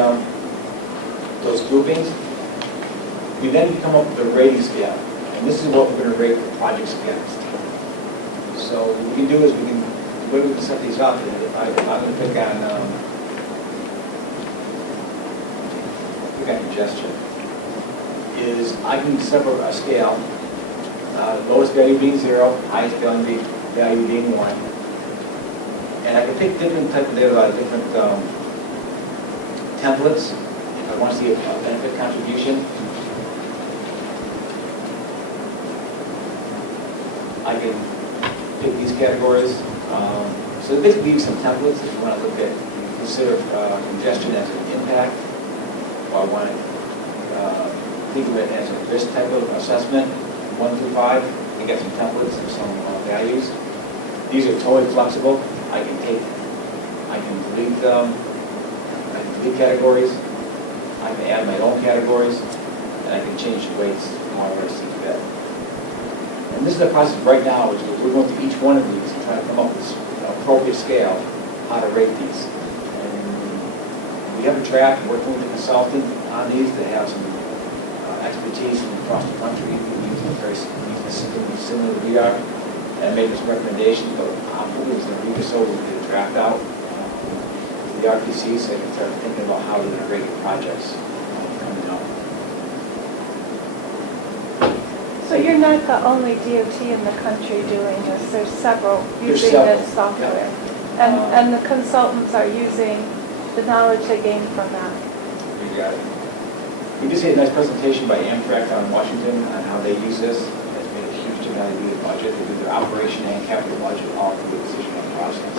those groupings. We then come up with a rating scale, and this is what we're going to rate the projects against. So what we can do is we can set these up. I'm going to pick on congestion. Is I can set up a scale, lowest value being 0, highest value being 1. And I can pick different types of different templates if I want to see a benefit contribution. I can pick these categories. So basically give you some templates if you want to look at, consider congestion as an impact, or I want to think of it as a risk type of assessment, 1 through 5. You get some templates and some values. These are totally flexible. I can delete them. I can delete categories. I can add my own categories, and I can change the weights however I see fit. And this is the process right now, which we're going through each one of these and trying to come up with an appropriate scale how to rate these. And we have a draft working with the consultant. on these that have some expertise from across the country, using very similar to we are, and made some recommendations, but I'm hoping it's going to read this over, get a draft out the RPC, so they can start thinking about how they're going to rate the projects coming up. So you're not the only DOT in the country doing this. There's several There's using several, this software. yeah. And the consultants are using the knowledge they gain from that. You got it. We just had a nice presentation by Amtrak down in Washington on how they use this. It's made a huge difference how they do the budget. They do their operation and capital budget all through the decision-making process.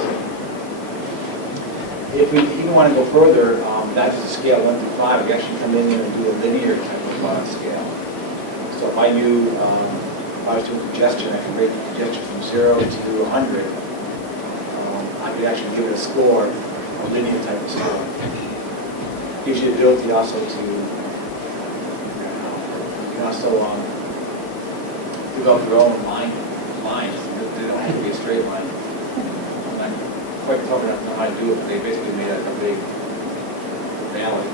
If we even want to go further, not just a scale 1 through 5, we actually come in here and do a linear type of scale. So if I knew, if I was doing congestion, I could rate the congestion from 0 to 100. I could actually give it a score, a linear type of score. Gives you the ability also to, you can also develop your own lines. They don't have to be a straight line. I'm quite confident on how to do it, but they basically made a big valley.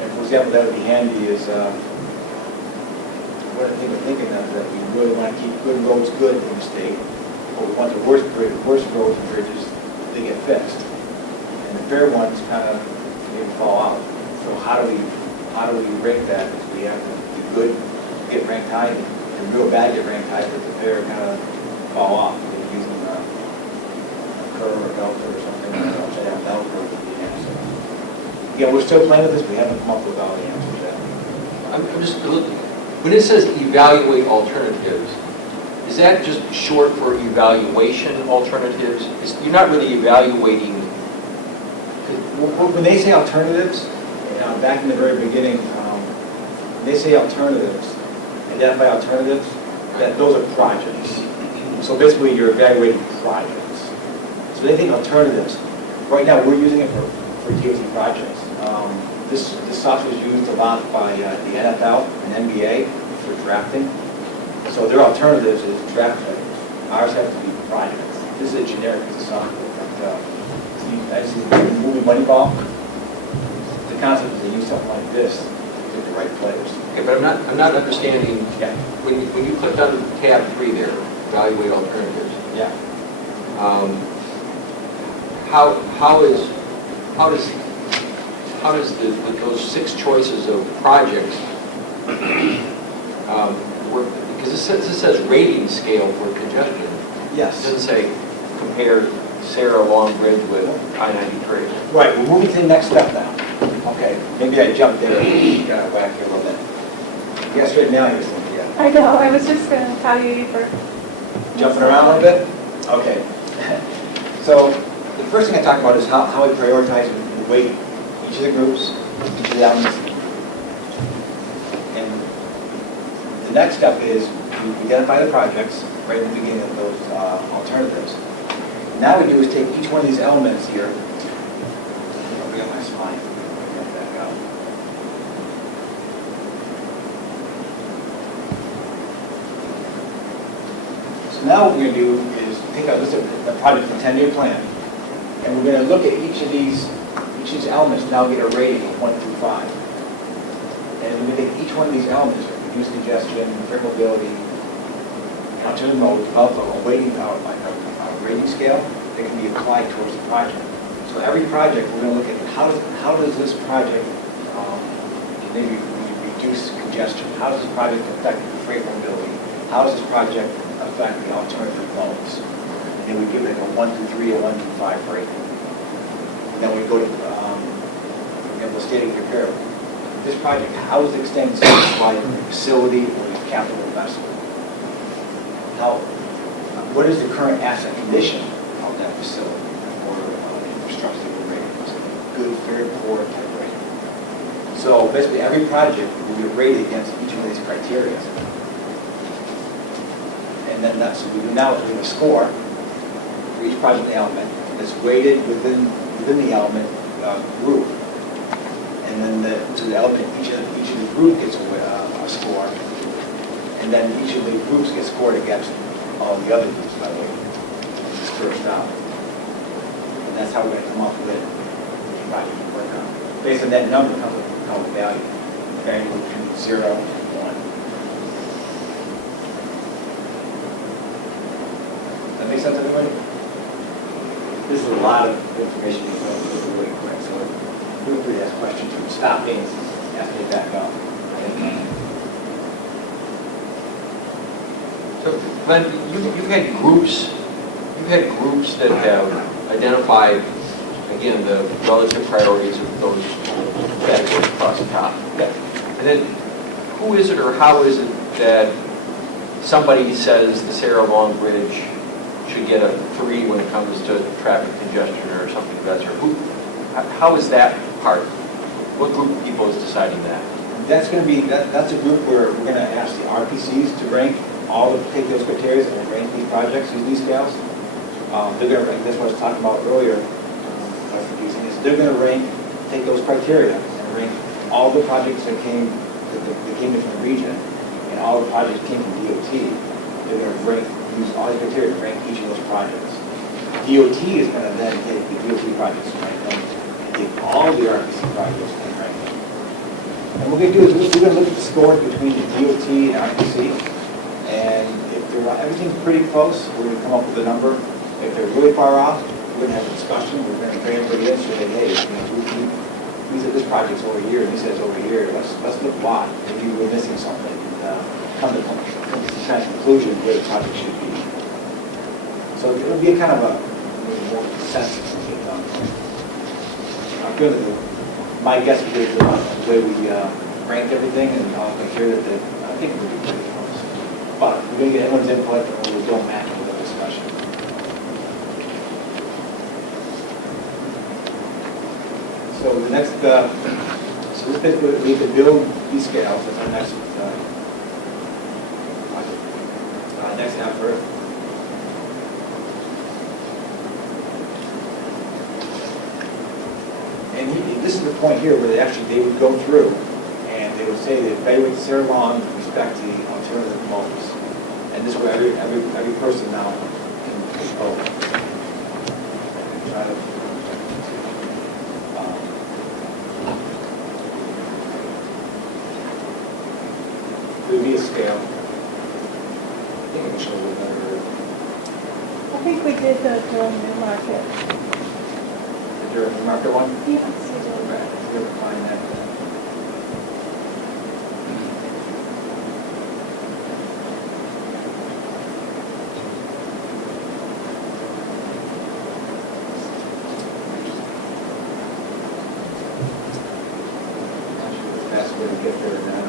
And for example, that would be handy is, one of the things we're thinking of that we really want to keep good roads good in the state, but we want the worst roads and bridges to get fixed. And the fair ones kind of maybe fall out. So how do we rate that? We have to be good, get ranked high, and real bad get ranked high, but the fair kind of fall off. They're using a curve or delta or something, upside down bell curve would be the answer. Yeah, we're still playing with this. We haven't come up with all the answers yet. I'm just looking, when it says evaluate alternatives, is that just short for evaluation alternatives? You're not really evaluating. When they say alternatives, back in the very beginning, when they say alternatives, identify alternatives, that those are projects. So basically, you're evaluating projects. So they think alternatives. Right now, we're using it for DOT projects. This software is used a lot by the NFL and NBA for drafting. So their alternatives is draft types. Ours have to be projects. This is a generic piece of software. I see the movie Moneyball. The concept is they use something like this to get the right players. Okay, but I'm not understanding. Yeah. When you clicked on tab 3 there, evaluate alternatives. Yeah. How does those 6 choices of projects work? Because this says rating scale for congestion. Yes. It doesn't say compare Sarah Long Bridge with I-93. Right, we're moving to the next step now. Okay, maybe I jumped there and got whack here a little bit. Yes, right now you're thinking, yeah. I know, I was just going to tell you for Jumping around a little bit? Okay. So the first thing I talk about is how we prioritize and weight each of the groups, each of the elements. And the next step is to identify the projects right in the beginning of those alternatives. Now what we do is take each one of these elements here. I'll bring up my slide. Bring that back out. So now what we're going to do is take a list of the project for 10-year plan, and we're going to look at each of these elements now get a rating of 1 through 5. And we take each one of these elements, reduce congestion, fair mobility, alternative mode, develop a weighting power, like a rating scale that can be applied towards the project. So every project, we're going to look at how does this project maybe reduce congestion? How does this project affect the freight mobility? How does this project affect the alternative modes? And then we give it a 1 through 3, a 1 through 5 rating. And then we go to the static repair. This project, how is it extending like facility or capital investment? What is the current asset condition of that facility or infrastructure rating? Is it good, fair, poor type rating? So basically every project will be rated against each of these criteria. And then that's what we do now is we have a score for each project element that's weighted within the element group. And then the element, each of the group gets a score. And then each of the groups get scored against all the other groups, by the way, dispersed out. And that's how we're going to come up with project to work on. Based on that number comes with value, varying between 0 and 1. That make sense, everybody? This is a lot of information to go through really quick, so feel free to ask questions or stop me and ask me back up. So, Glenn, you've had groups that have identified, again, the relative priorities of those categories across the top. And then, who is it or how is it that somebody says the Sarah Long Bridge should get a 3 when it comes to traffic congestion or something of that sort? How is that part? What group of people is deciding that? That's going to be, that's a group where we're going to ask the RPCs to rank take those criteria and rank these projects, use these scales. They're going to rank, that's what I was talking about earlier, they're going to rank, take those criteria and rank all the projects that came in from the region and all the projects that came from DOT. They're going to rank, use all the criteria to rank each of those projects. DOT is going to then take the DOT projects and rank them, and take all the RPC projects and rank them. And what we're going to do is we're going to look at the score between the DOT and RPC, and if everything's pretty close, we're going to come up with a number. If they're really far off, we're going to have a discussion. We're going to bring everybody in, say, hey, we said this project's over here, and he says over here. Let's look why. Maybe we're missing something. And come to some kind of conclusion where the project should be. So it'll be a kind of a more consensus. I'm good at it. My guess is the way we ranked everything and all the criteria that I think we'll be pretty close. But we're going to get everyone's input and we'll go back with the discussion. So the next, so this basically we could build these scales. That's our next next effort. And this is the point here where they would go through and they would say they evaluate Sarah Long with respect to the alternative modes. And this way every person now can vote. Try to there would be a scale. I think I'm sure we'll never. I think we did the Durham Newmarket. The Durham Newmarket one? Yes, we did. Right, we'll find that. Actually, the best way to get there now.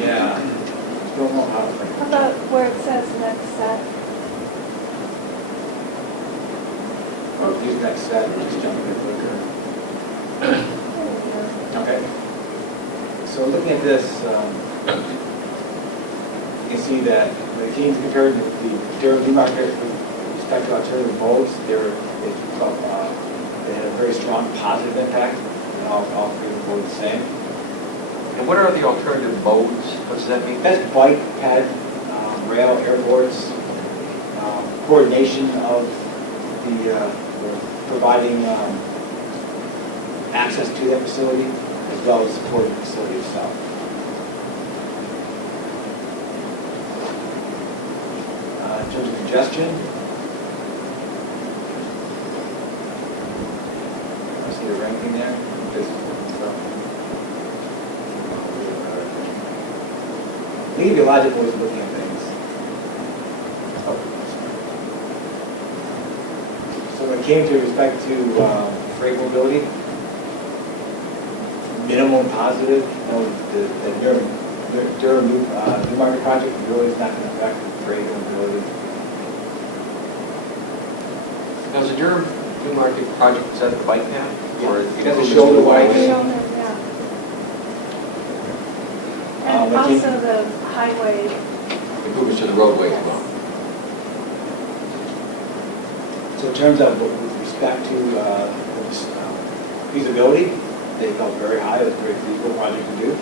Yeah. Don't know how to think. How about where it says next set? Oh, use next set, or just jump in quicker. Okay. So looking at this, you can see that the teams compared to the Durham Newmarket with respect to alternative modes, they had a very strong positive impact, and all three were the same. And what are the alternative modes? What does that mean? That's bike, ped, rail, airports, coordination of the providing access to that facility, as well as supporting the facility itself. In terms of congestion, I see the ranking there. They give you a lot of different ways of looking at things. So when it came to respect to freight mobility, minimum positive, the Durham Newmarket project really is not going to affect freight mobility. Now, is the Durham Newmarket project, is that the bike path? Yeah. Or That's a shoulder wide. Yeah. And also the highway. Improvements to the roadway as well. So in terms of with respect to feasibility, they felt very high. It was a very feasible project to do.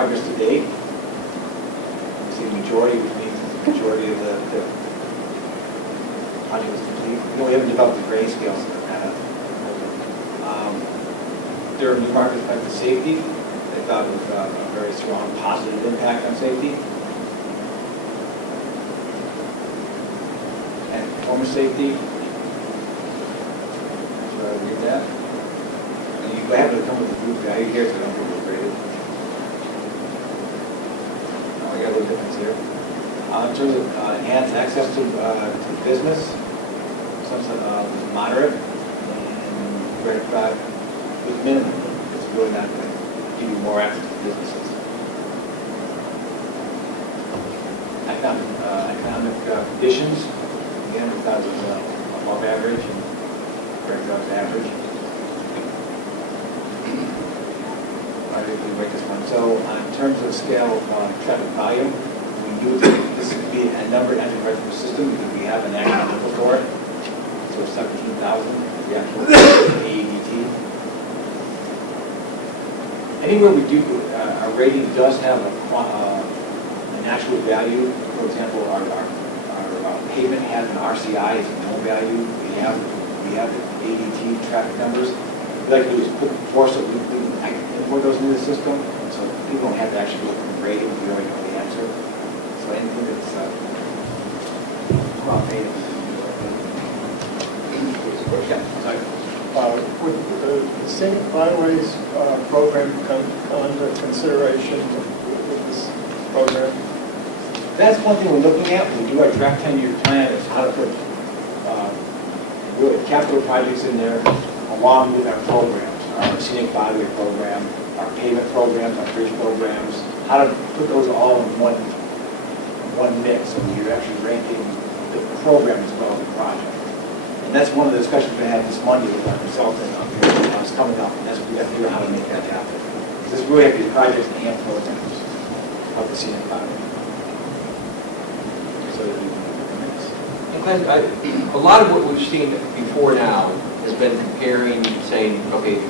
progress to date. You see the majority, which means the majority of the project was complete. We haven't developed the grade scales in the past. Their new market effect to safety, they thought it was a very strong positive impact on safety. And performance safety. So I read that. And you happen to come with the group value here, so I don't think it was graded. I got a little difference here. In terms of enhanced access to business, some moderate, and grade 5 with minimum. It's really not going to give you more access to businesses. Economic conditions, again, we thought it was above average, and grade 5 is average. I think we break this one. So in terms of scale of traffic volume, we do think this could be a number enterprise per system because we have an actual number for it. So 17,000 is the actual AEDT. Anywhere we do, our rating does have an actual value. For example, our pavement has an RCI, it's a known value. We have the ADT traffic numbers. What we like to do is put force it, we can import those into the system, so people don't have to actually look at the rating, we already know the answer. So anything that's quantitative. Would the scenic byways program come under consideration with this program? That's one thing we're looking at when we do our draft 10-year plan, is how to put really capital projects in there along with our programs, our scenic byway program, our pavement programs, our bridge programs, how to put those all in one mix, so you're actually ranking the program as well as the project. And that's one of the discussions we had this Monday with our consultant up here. It's coming up, and that's what we got to figure out how to make that happen. Because this really have to be projects and programs of the scenic byway. So that we can make the mix. And Glenn, a lot of what we've seen before now has been comparing, saying, okay,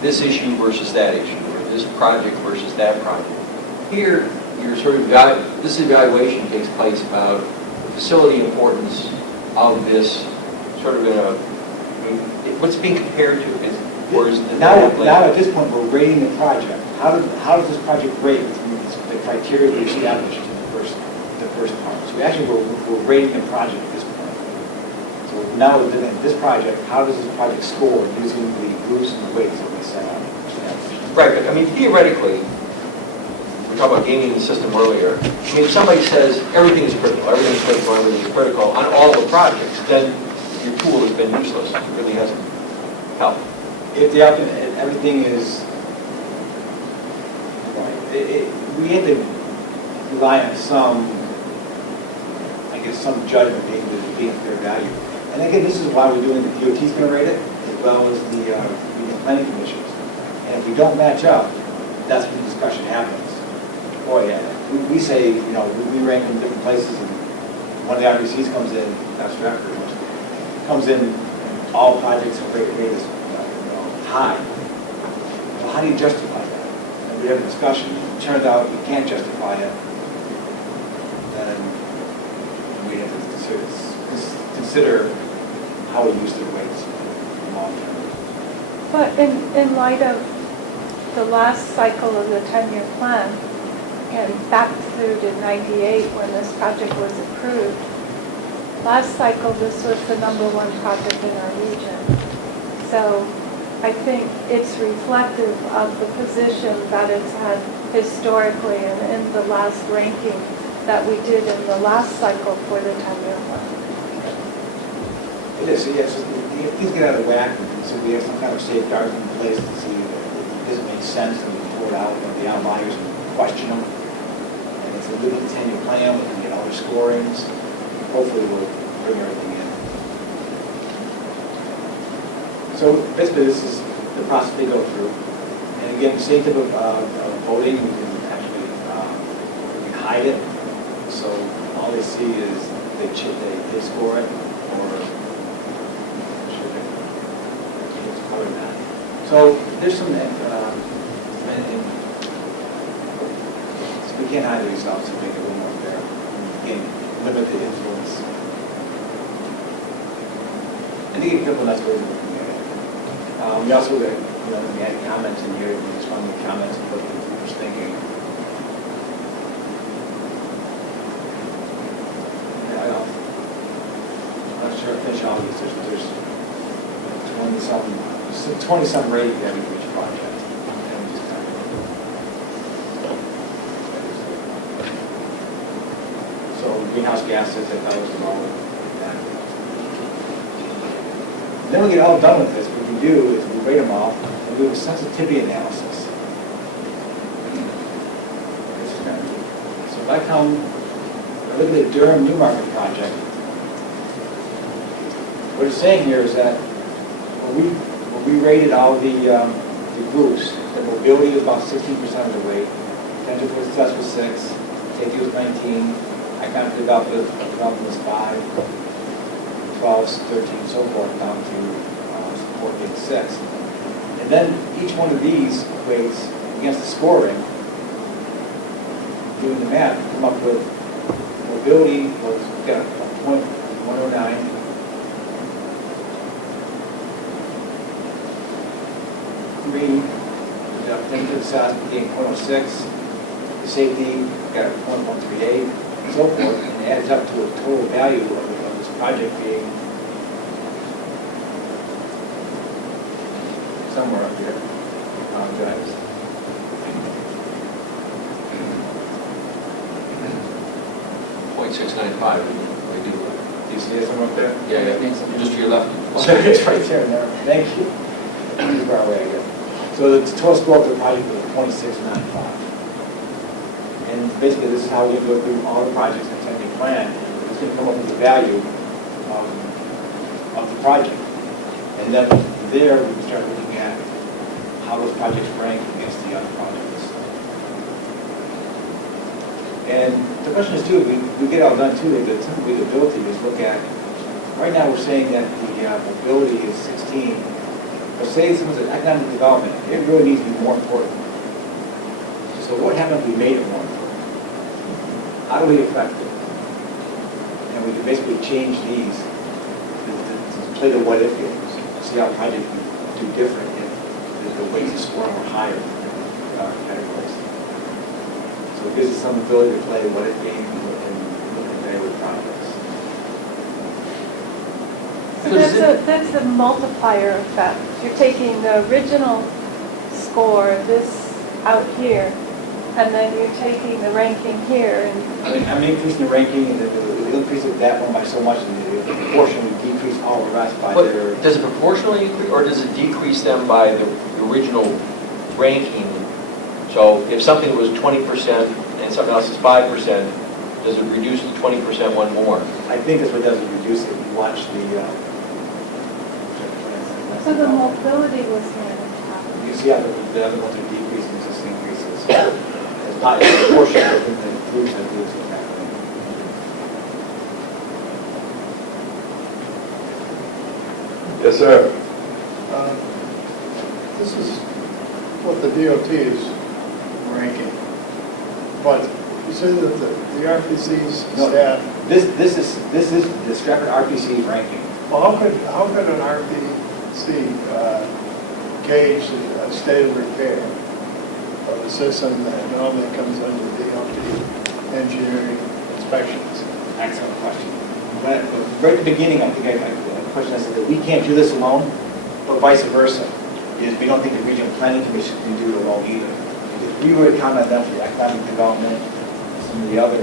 this issue versus that issue, or this project versus that project. Here, you're sort of this evaluation takes place about the facility importance of this, sort of in a, what's being compared to? Now at this point, we're rating the project. How does this project rate with the criteria we established in the first part? So we're rating the project at this point. So now we're looking at this project, how does this project score using the groups and the weights that we set out? Right, but I mean, theoretically, we talked about gaming the system earlier. I mean, if somebody says everything is critical, everything is critical on all the projects, then your tool has been useless. It really hasn't helped. If everything is right, we have to rely on some judgment being a fair value. And again, this is why we're doing the DOT's going to rate it, as well as the planning commissions. And if we don't match up, that's when the discussion happens. Boy, we say, we rank in different places, and one of the RBCs comes in, that's Stratford, comes in, and all projects are rated as high. Well, how do you justify that? And we have a discussion. It turns out you can't justify it. Then we have to consider how we use the weights long term. But in light of the last cycle of the 10-year plan, and back through to 98 when this project was approved, last cycle this was the #1 project in our region. So I think it's reflective of the position that it's had historically and in the last ranking that we did in the last cycle for the 10-year plan. It is, yes. Things get out of whack, so we have some kind of safeguards in place to see that it doesn't make sense, and we can pull it out, the outliers and question them. And it's a living 10-year plan, we can get all the scorings. Hopefully we'll bring everything in. So basically this is the process they go through. And again, the same type of voting, we can actually we can hide it. So all they see is they score it, or should they color that. So there's some we can't hide the results and make it a little more fair. Again, limit the influence. I think it's that's what we're looking at. We also got, we had comments in here, we just wanted the comments and what people were thinking. I'm not sure I finish all these, there's 20-some rating every each project. So greenhouse gases, that was wrong with that. Then we get all done with this, what we do is we rate them all, and we do a sensitivity analysis. So if I look at the Durham Newmarket project, what it's saying here is that when we rated all the groups, the mobility was about 16% of the weight, potential for success was 6, safety was 19, economic development was 5, 12, 13, so forth, down to support being 6. And then each one of these weights against the scoring, doing the math, come up with mobility was 0.109. Green, potential success being 0.06. Safety got a 0.138, and so forth, and it adds up to a total value of this project being somewhere up here. Apologize. .695. Do you see it somewhere up there? Yeah, just to your left. It's right there. Thank you. This is where I go. So the total score of the project was 2695. And basically, this is how we go through all the projects in the 10-year plan. It's going to come up with the value of the project. And then there, we can start looking at how those projects rank against the other projects. And the question is, too, we get all done, too, that some ability is look at, right now we're saying that the mobility is 16. But say someone's an economic development, it really needs to be more important. So what happens if we made it more important? How do we affect it? And we can basically change these to play the what if games, see how projects do different if the weights of score are higher in our categories. So it gives us some ability to play the what if game and look at various projects. So that's a multiplier effect. You're taking the original score, this out here, and then you're taking the ranking here. And I'm increasing the ranking, and it'll increase that one by so much, and the proportion will decrease all the rest by But their... does it proportionally increase, or does it decrease them by the original ranking? So if something was 20% and something else is 5%, does it reduce the 20% one more? I think that's what does it, reduce it. You watch the... so the mobility was managed. You see how the other ones are decreasing, this increases. It's not a proportion of the inclusion of these. Yes, sir. This is what the DOT is ranking. But you say that the RPC's staff... This is the discrepant RPC ranking. Well, how could an RPC gauge the state of repair of the system that normally comes under DOT engineering inspections? Excellent question. Right at the beginning, I think I question I said that we can't do this alone, but vice versa. Is we don't think the regional planning commission can do it alone either. If we were to count on them for the economic development, some of the other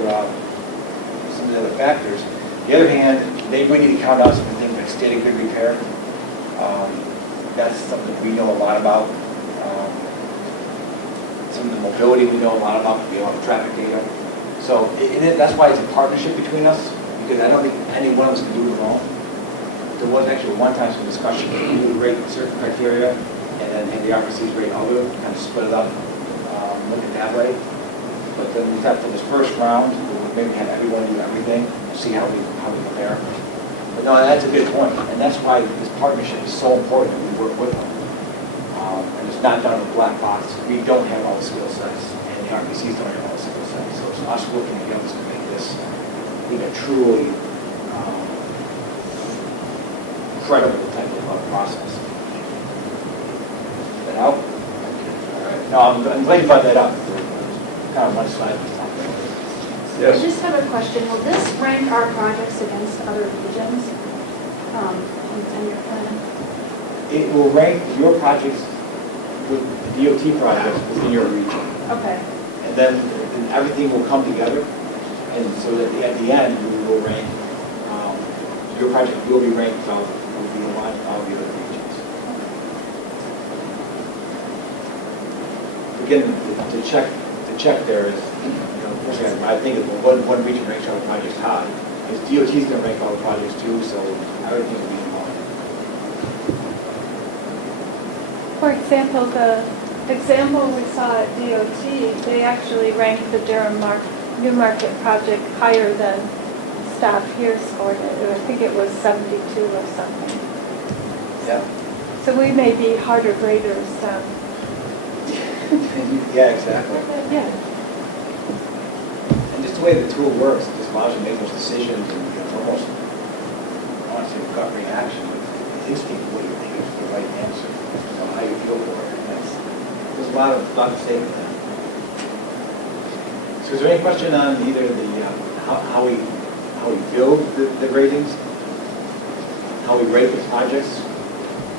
factors. On the other hand, they really need to count on some things like state of good repair. That's something we know a lot about. Some of the mobility we know a lot about. We know the traffic data. So that's why it's a partnership between us, because I don't think any one of us can do it alone. There was actually one time some discussion, we would rate certain criteria, and then the RPCs rate other, kind of split it up, look at that way. But then we thought for this first round, we'll maybe have everyone do everything, see how we compare. But no, that's a good point, and that's why this partnership is so important that we work with them. And it's not done in a black box. We don't have all the skill sets, and and the RPC's doing it all single sense. So it's us working together to make this, I think, a truly credible type of process. That help? All right. No, I'm glad you brought that up. Kind of one slide. I Yes. just have a question. Will this rank our projects against other regions in your plan? It will rank your projects with DOT projects within your region. Okay. And then everything will come together. And so that at the end, we will rank, your project will be ranked out, will be aligned with all the other regions. Again, the check there is, personally, I think that one region ranks all the projects high. Because DOT is going to rank all the projects too, so everything will be in line. For example, the example we saw at DOT, they actually ranked the Durham Newmarket project higher than staff here scored it. I think it was 72 or something. Yeah. So we may be harder graders than. Yeah, exactly. Yeah. And just the way the tool works, it just allows you to make those decisions and almost, I want to say gut reaction, but instinct what you think is the right answer, how you feel for it. There's a lot of stake in that. So is there any question on either the, how we build the ratings, how we rate the projects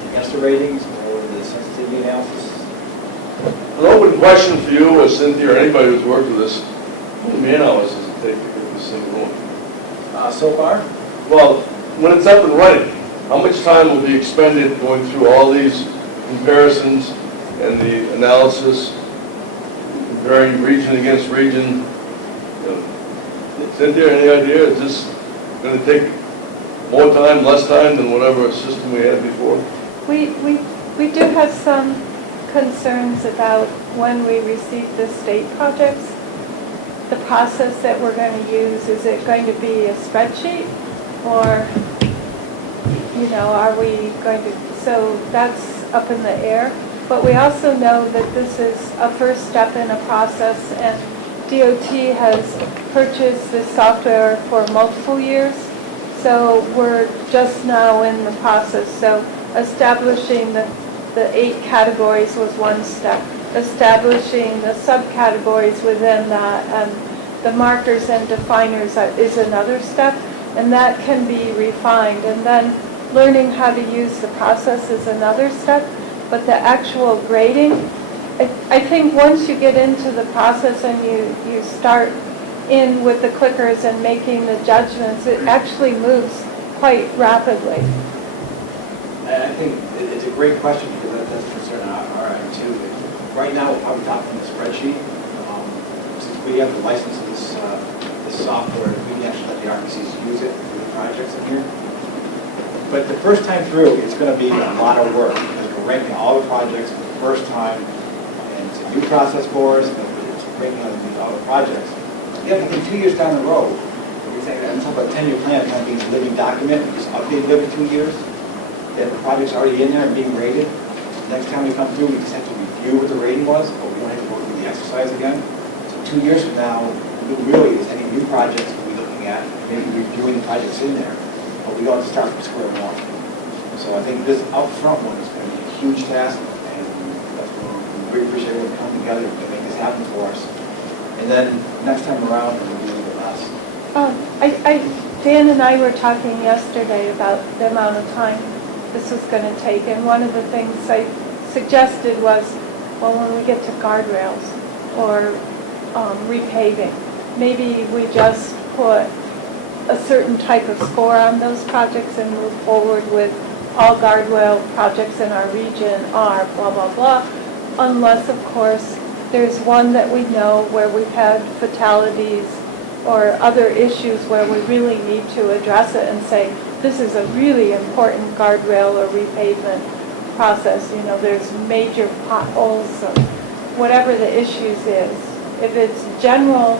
against the ratings, or the sensitivity analysis? An open question for you, or Cynthia, or anybody who's worked with this. How many man hours does it take to get this thing going? So far? Well, when it's up and running, how much time will be expended going through all these comparisons and the analysis, comparing region against region? Cynthia, any idea? Is this going to take more time, less time than whatever system we had before? We do have some concerns about when we receive the state projects. The process that we're going to use, is it going to be a spreadsheet, or, are we going to, so that's up in the air. But we also know that this is a first step in a process, and DOT has purchased this software for multiple years, so we're just now in the process. So establishing the 8 categories was one step. Establishing the subcategories within that and the markers and definers is another step, and that can be refined. And then learning how to use the process is another step. But the actual grading, I think once you get into the process and you start in with the clickers and making the judgments, it actually moves quite rapidly. I think it's a great question, because that's a concern on our end too. Right now, we're probably talking the spreadsheet. Since we have to license this software, we can actually let the RPCs use it for the projects in here. But the first time through, it's going to be a lot of work, because we're ranking all the projects for the first time, and it's a new process for us, and it's ranking all the projects. You have to think 2 years down the road. I'm talking about a 10-year plan, kind of being a living document, just updated every 2 years. That the project's already in there and being rated. Next time we come through, we just have to review what the rating was, but we don't have to go through the exercise again. So 2 years from now, really, is any new projects we'll be looking at, maybe reviewing the projects in there, but we don't have to start from square one. So I think this upfront one is going to be a huge task, and that's what we really appreciate everyone coming together to make this happen for us. And then next time around, we'll do a little bit less. Dan and I were talking yesterday about the amount of time this was going to take, and one of the things I suggested was, well, when we get to guardrails or repaving, maybe we just put a certain type of score on those projects and move forward with all guardrail projects in our region are blah, blah, blah, unless, of course, there's one that we know where we've had fatalities or other issues where we really need to address it and say, this is a really important guardrail or repavement process. There's major potholes or whatever the issues is. If it's general,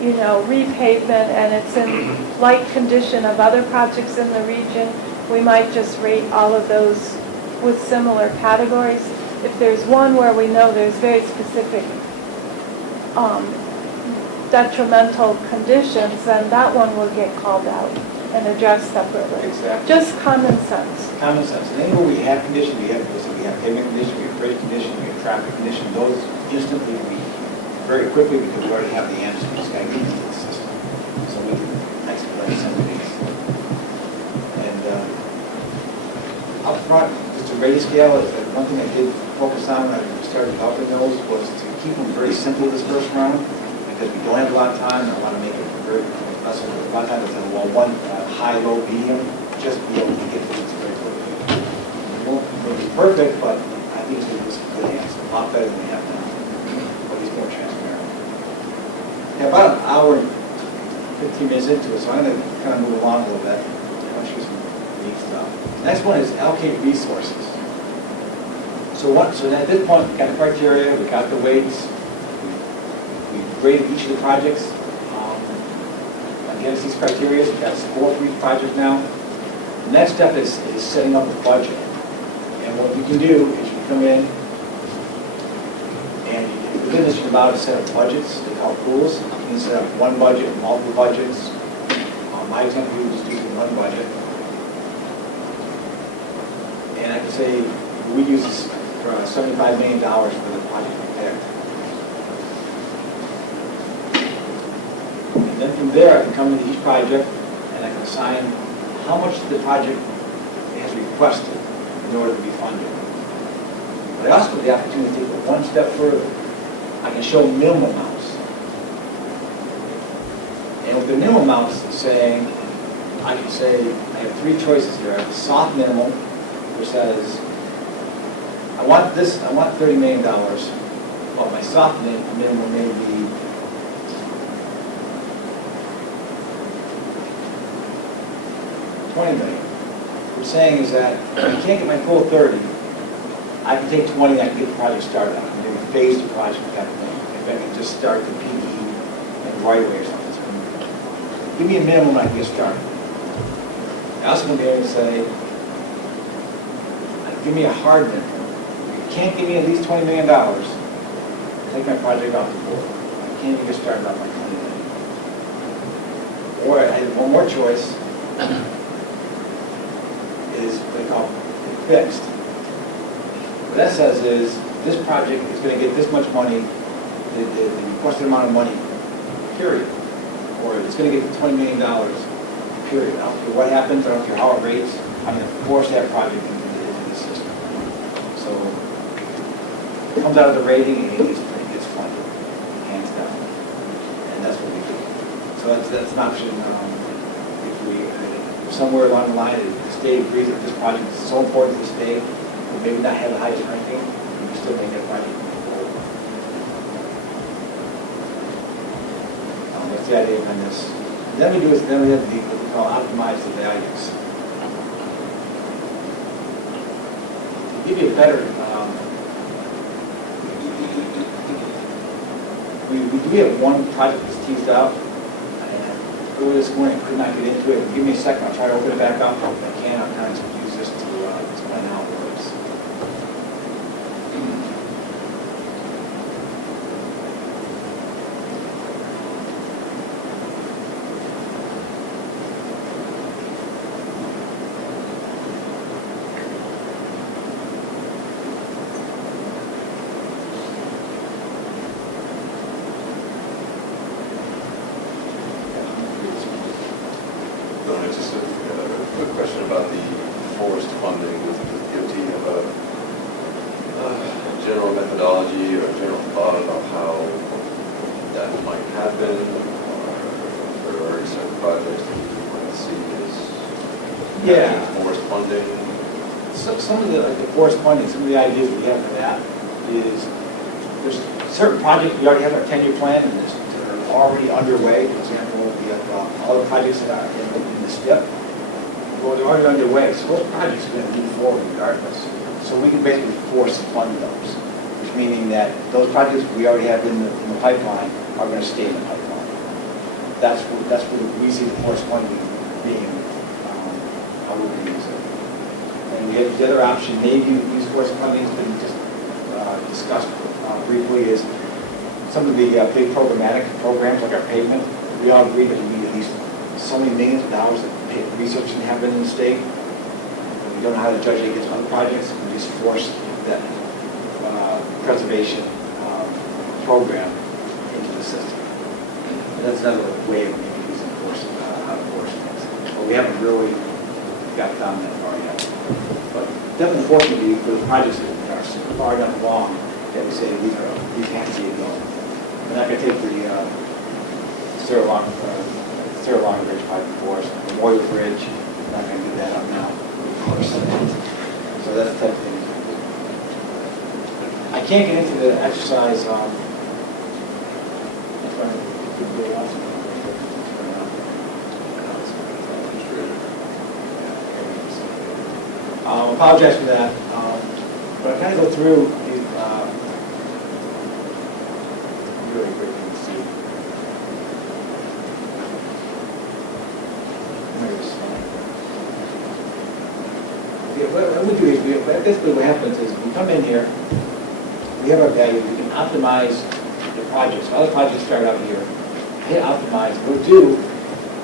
repavement and it's in like condition of other projects in the region, we might just rate all of those with similar categories. If there's one where we know there's very specific detrimental conditions, then that one will get called out and addressed separately. Exactly. Just common sense. Common sense. And anywhere we have conditions, we have pavement conditions, we have bridge conditions, we have traffic conditions, those instantly we, very quickly, because we already have the answer, we just got to get into the system. So we can expedite some of these. And up front, just a rate scale, is that one thing I did focus on when I started developing those was to keep them very simple this first round, because we don't have a lot of time, and I want to make it very, a lot of times it's well, one high, low, medium, just be able to get things very quickly. It won't be perfect, but I think it's a good answer, a lot better than we have now, but it's more transparent. Yeah, about an hour and 15 minutes into it, so I'm going to kind of move along a little bit. I'll show you some neat stuff. The next one is allocate resources. So at this point, we got the criteria, we got the weights, we graded each of the projects against these criteria. We've got a score for each project now. The next step is setting up a budget. And what you can do is you come in and within this you're allowed to set up budgets. They call pools. You can set up one budget, multiple budgets. My example, we just using one budget. And I can say we use this for $75 million for the project we picked. And then from there, I can come into each project and I can assign how much the project has requested in order to be funded. But I also have the opportunity to take it one step further. I can show minimum amounts. And with the minimum amounts, saying, I can say, I have three choices here. I have a soft minimum, which says, I want $30 million, but my soft minimum may be $20 million. What we're saying is that if I can't get my full 30, I can take 20 and I can get the project started on. Maybe phase the project kind of thing. If I can just start the PE and right away or something. So give me a minimum and I can get started. I also going to be able to say, give me a hard minimum. If you can't give me at least $20 million, take my project off the board. I can't even get started on my $20 million. Or I have one more choice, is what they call fixed. What that says is, this project is going to get this much money, the requested amount of money, period. Or it's going to get $20 million, period. I don't care what happens, I don't care how it rates, I'm going to force that project into the system. So it comes out of the rating and it gets funded, hands down. And that's what we do. So that's an option. If somewhere along the line, the state agrees that this project is so important to the state, but maybe not have the highest ranking, we can still make that project move forward. That's the idea behind this. And then we have what we call optimize the values. To give you a better, we do have one project that's teased out. Earlier this morning, I could not get into it. Give me a second, I'll try to open it back up. If I can, I'll kind of use this to explain how it works. Just a quick question about the forced funding with DOT. Do you have a general methodology or general thought about how that might happen? Or there are already certain projects that you might see as forced funding? Some of the forced funding, some of the ideas we have for that is there's certain projects we already have our 10-year plan and that are already underway. For example, we have all the projects that are in the STIP. Well, they're already underway, so those projects are going to move forward regardless. So we can basically force fund those, which meaning that those projects we already have in the pipeline are going to stay in the pipeline. That's what we see the forced funding being, how we're going to use it. And we have the other option, maybe use forced funding, has been just discussed briefly, is some of the big programmatic programs like our pavement, we all agree that we need at least so many millions of dollars of research to happen in the state. We don't know how to judge it against other projects, we just force that preservation program into the system. And that's another way of maybe using how to force things. But we haven't really got down that far yet. But definitely fortunately for the projects that are far enough along that we say these have to be going. We're not going to take the Sarah Long Bridge project before us, the Memorial Bridge, we're not going to do that up now, of course. So that's the type of thing. I can't get into the exercise. I apologize for that, but I kind of go through these really great things to see. Yeah, what we do is, basically what happens is we come in here, we have our value, we can optimize the projects. Other projects start out here, hit optimize. What we'll do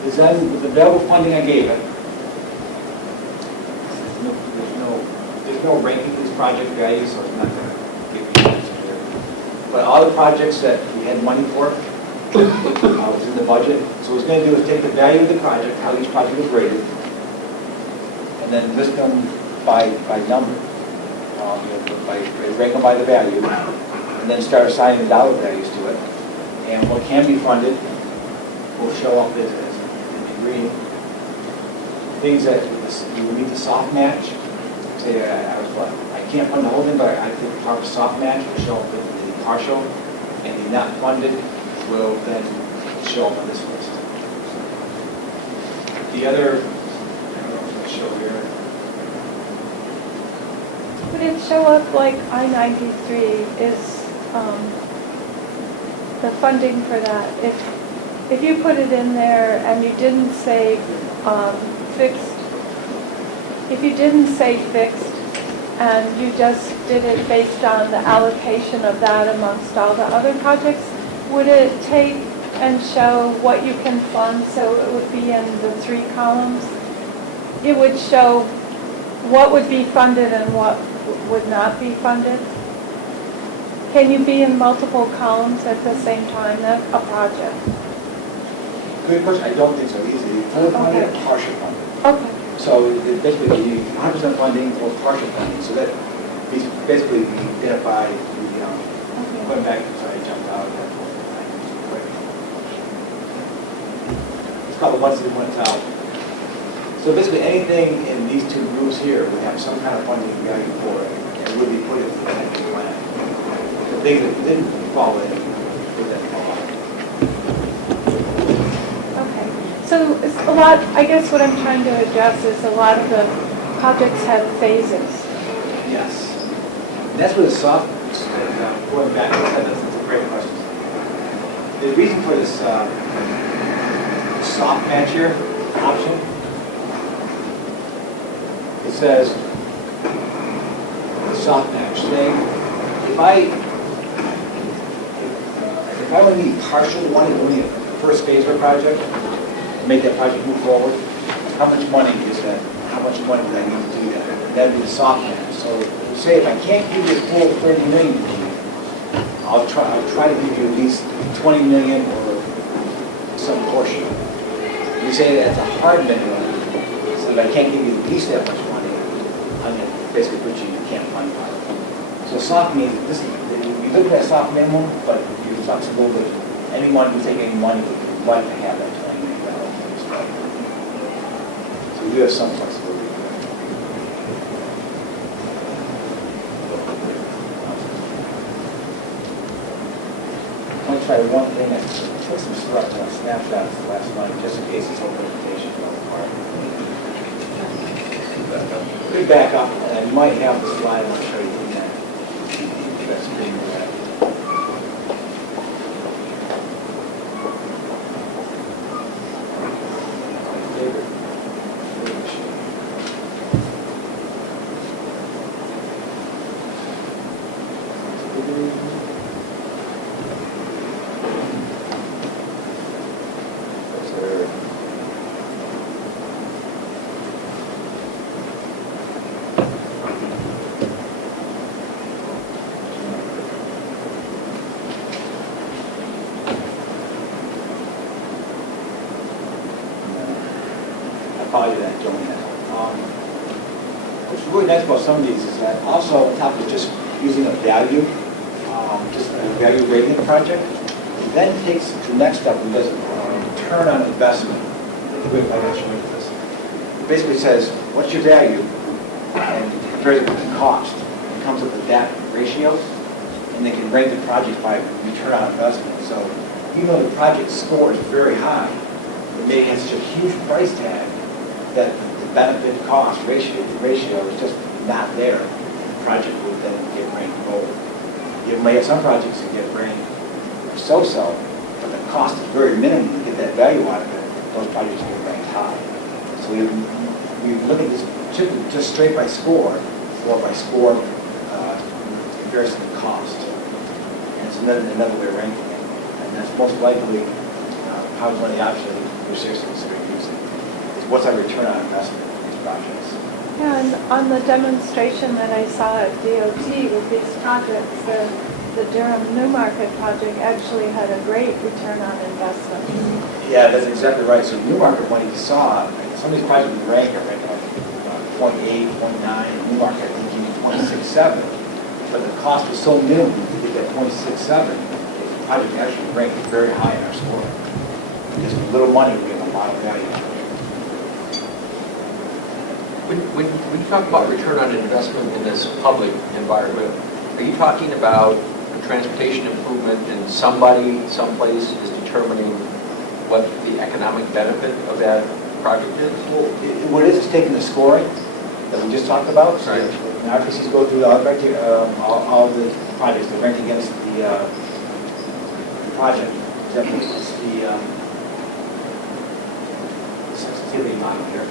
is then, with the available funding I gave it, there's no ranking for these project values, so it's not going to give you an answer here. But all the projects that we had money for was in the budget. So what it's going to do is take the value of the project, how each project was rated, and then list them by number. Rank them by the value, and then start assigning dollar values to it. And what can be funded will show up as in green. Things that you would need to soft match. Say I can't fund the whole thing, but I think part of soft match will show up in the partial, and the not funded will then show up on this list. The other, I don't know if I'll show here. Would it show up like I-93 is the funding for that? If you put it in there and you didn't say fixed, if you didn't say fixed and you just did it based on the allocation of that amongst all the other projects, would it take and show what you can fund, so it would be in the 3 columns? It would show what would be funded and what would not be funded? Can you be in multiple columns at the same time? That's a project. Good question. I don't think so. Easy. Full funded or partial funded. Okay. So basically, you need 100% funding or partial funding. So that basically we identify, going back, sorry, I jumped out of that. It's called the ones that went out. So basically, anything in these 2 groups here would have some kind of funding value for it, and would be put into the financial plan. The things that didn't fall in would then fall out. Okay. So it's a lot, I guess what I'm trying to address is a lot of the projects have phases. Yes. And that's where the soft, going back to that, that's a great question. The reason for this soft match here option, it says the soft match thing. If I only need partial money, only the first phase of a project, to make that project move forward, how much money is that? How much money do I need to do that? That would be the soft match. So say if I can't give you the full 30 million, I'll try to give you at least 20 million or some portion. You say that's a hard minimum, so if I can't give you at least that much money, I'm going to basically put you can't fund part. So soft means this is, you look at soft minimum, but you're flexible with anyone who take any money would like to have that $20 million. So you have some flexibility. I'm going to try one thing. I took some snapshots last night just in case this whole presentation fell apart. Could back up, and you might have the slide I'll show you in that. That screen with that. value that doing that. What's really nice about some of these is that also on top of just using a value, just a value rating project, it then takes the next step and does a return on investment. I'm not sure what this. It basically says, what's your value? And compares it with the cost. It comes up with that ratios, and they can rate the project by return on investment. So even though the project score is very high, it may have such a huge price tag that the benefit cost ratio is just not there. The project would then get ranked gold. You may have some projects that get ranked so-so, but the cost is very minimum to get that value out of it. Those projects get ranked high. So we look at this just straight by score, or by score comparison to cost. And it's another way of ranking it. And that's most likely probably one of the options we're seriously considering using. Is what's our return on investment in these projects? Yeah, and on the demonstration that I saw at DOT with these projects, the Durham Newmarket project actually had a great return on investment. Yeah, that's exactly right. So Newmarket, when you saw, some of these projects we rank are ranked like 0.8, 0.9, Newmarket I think you need 0.67. But the cost was so minimal to get that 0.67, the project actually ranked very high in our score. Just with little money, we get a lot of value. When you talk about return on investment in this public environment, are you talking about a transportation improvement and somebody, someplace is determining what the economic benefit of that project is? Well, what it is taking the scoring that we just talked about. So right. the RPCs go through all the projects, they rank against the project. It's the sensitivity model here.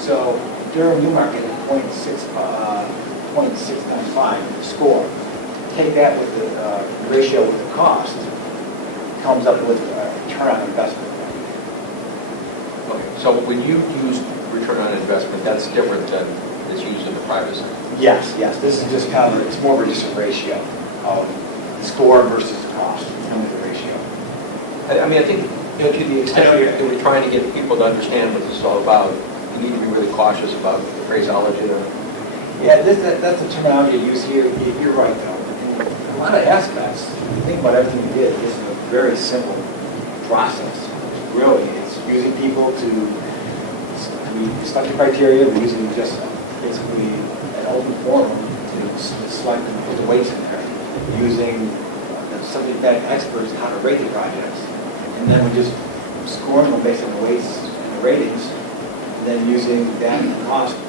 So Durham Newmarket at 0.695 score. Take that with the ratio with the cost, comes up with return on investment. Okay, so when you use return on investment, that's different than is used in the private sector? Yes, yes. This is just kind of, it's more of just a ratio of the score versus the cost, and with the ratio. I mean, I think, you know, to the extent that we're trying to get people to understand what this is all about, we need to be really cautious about the phraseology of it. Yeah, that's the terminology used here. You're right, though. In a lot of aspects, if you think about everything we did, this is a very simple process. Really, it's using people to, we select the criteria, we're using just basically an open forum to select and put the weights in there, using subject matter experts how to rate the projects, and then we just scoring them based on the weights and the ratings, and then using that cost to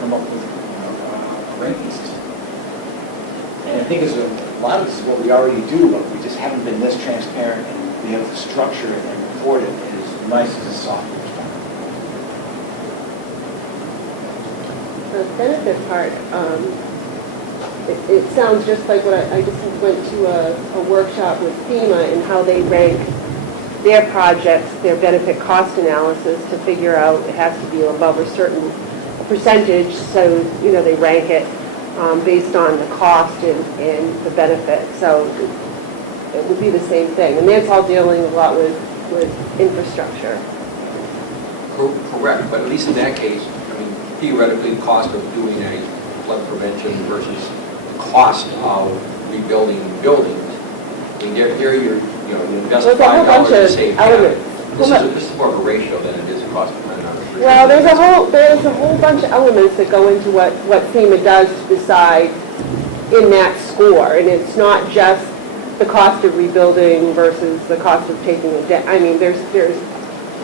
come up with a ranking system. And I think a lot of this is what we already do, but we just haven't been this transparent and be able to structure it and report it as nice as the software is done. The benefit part, it sounds just like what I just went to a workshop with FEMA and how they rank their projects, their benefit cost analysis to figure out it has to be above a certain percentage, so, you know, they rank it based on the cost and the benefit. So it would be the same thing. And that's all dealing a lot with infrastructure. Correct, but at least in that case, I mean, theoretically, the cost of doing a flood prevention versus the cost of rebuilding buildings, I mean, there you invest There's a whole bunch $5 to of save elements. This is more of a ratio than it is a cost dependent on the. Well, there's a whole bunch of elements that go into what FEMA does to decide in that score, and it's not just the cost of rebuilding versus the cost of taking it down. I mean, there's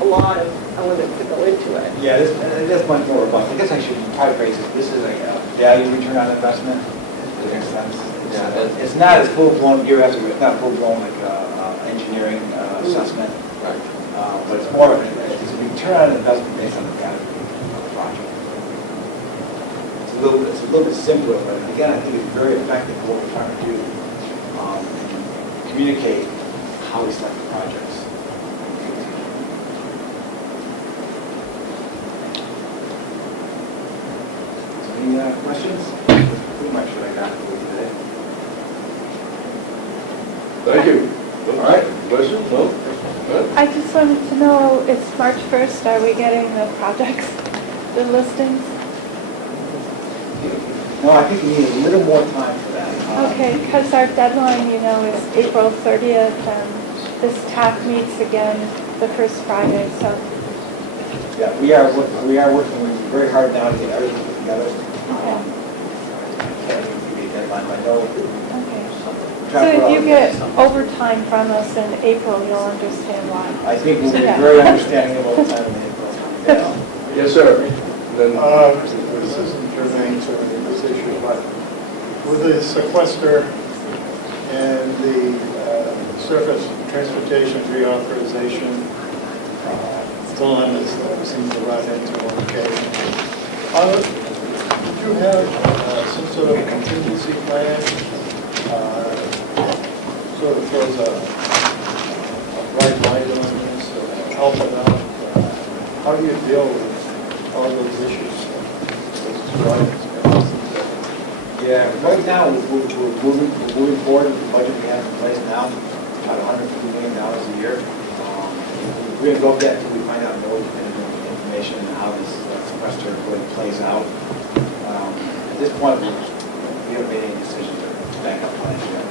a lot of elements that go into it. Yeah, that's much more robust. I guess I should probably phrase it. This is a value return on investment. Does that make sense? Yeah, it's not as full-blown, it's not full-blown like engineering assessment. Right. But it's more of it's a return on investment based on the value of the project. It's a little bit simpler, but again, I think it's very effective for what we're trying to do. Communicate how we select the projects. Any questions? That's pretty much what I got for you today. Thank you. All right. Glad questions? No? Good. I just wanted to know, it's March 1st, are we getting the projects, the listings? No, I think we need a little more time for that. Okay, because our deadline, is April 30th, and this TAC meets again the first Friday, so. Yeah, we are working very hard now to get everything put together. Okay. I can't even give you a deadline, but I know. Okay. So if you get overtime from us in April, you'll understand why. I think we'll be Yeah. very understanding of all the time in April. Yeah. Yes, sir. Then, This isn't germane to this issue, but with the sequester and the surface transportation reauthorization dilemmas that we seem to run into on occasion, did you have some sort of a contingency plan? Sort of throws a bright light on this, help it out. How do you deal with all those issues? Yeah, right now, we're moving forward with the budget we have in place now, about $150 million a year. We're going to go get until we find out more information on how this sequester really plays out. At this point, we haven't made any decisions or back up plans yet.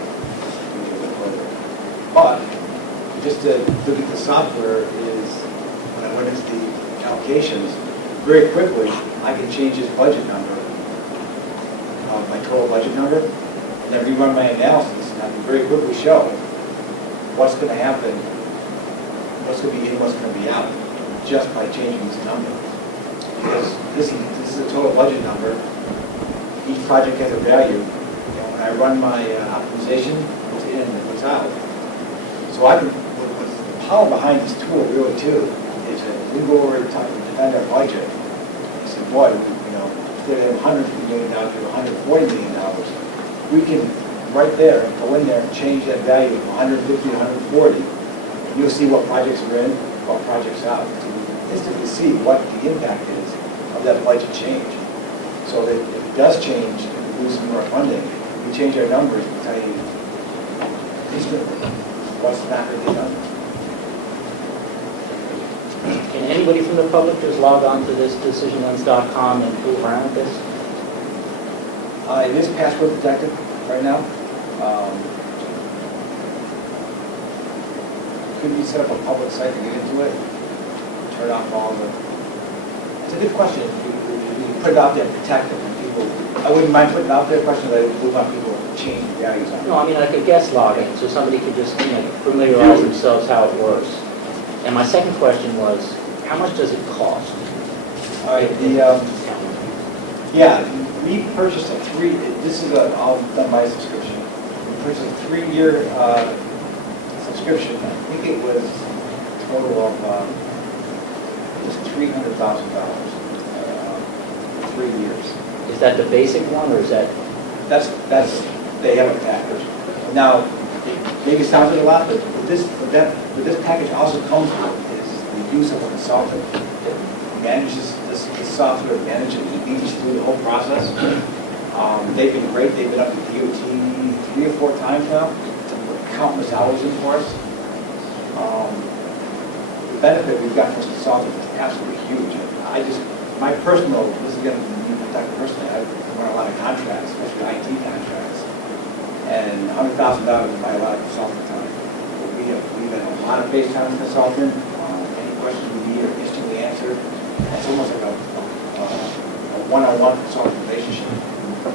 We'll go further. But just to look at the software is, when I went into the allocations, very quickly, I can change this budget number, my total budget number, and then rerun my analysis, and I can very quickly show what's going to happen, what's going to be in, what's going to be out, just by changing this number. Because this is a total budget number. Each project has a value. When I run my optimization, what's in and what's out. So I can, the power behind this tool really too, is that we go over and talk to defend our budget. I said, boy, instead of $150 million to $140 million, we can right there go in there and change that value from 150 to 140. You'll see what projects are in, what projects out. So we can instantly see what the impact is of that budget change. So that if it does change, if we lose some more funding, we change our numbers and tell you instantly what's not going to be done. Can anybody from the public just log on to this decisionlens.com and fool around with this? It is password protected right now. Could you set up a public site to get into it? Turn off all the... It's a good question. You put it out there, protect it. People, I wouldn't mind putting it out there. Question that we want people to change values on it. No, I mean like a guest login, so somebody could just familiarize themselves how it works. And my second question was, how much does it cost? All right, we purchased a this is all done by subscription. We purchased a 3-year subscription. I think it was a total of just $300,000 for 3 years. Is that the basic one, or is that? That's they have a package. Now, it maybe sounds like a lot, but this package also comes with is the use of a consultant that manages this software, manages and leads through the whole process. They've been great. They've been up to DOT 3 or 4 times now, countless hours in for us. The benefit we've got from this consultant is absolutely huge. My personal, this is again, Dr. personally, I run a lot of contracts, especially IT contracts, and $100,000 to buy a lot of consulting time. We have a lot of FaceTime consultant. Any questions we need are instantly answered. It's almost like a one-on-one consulting relationship.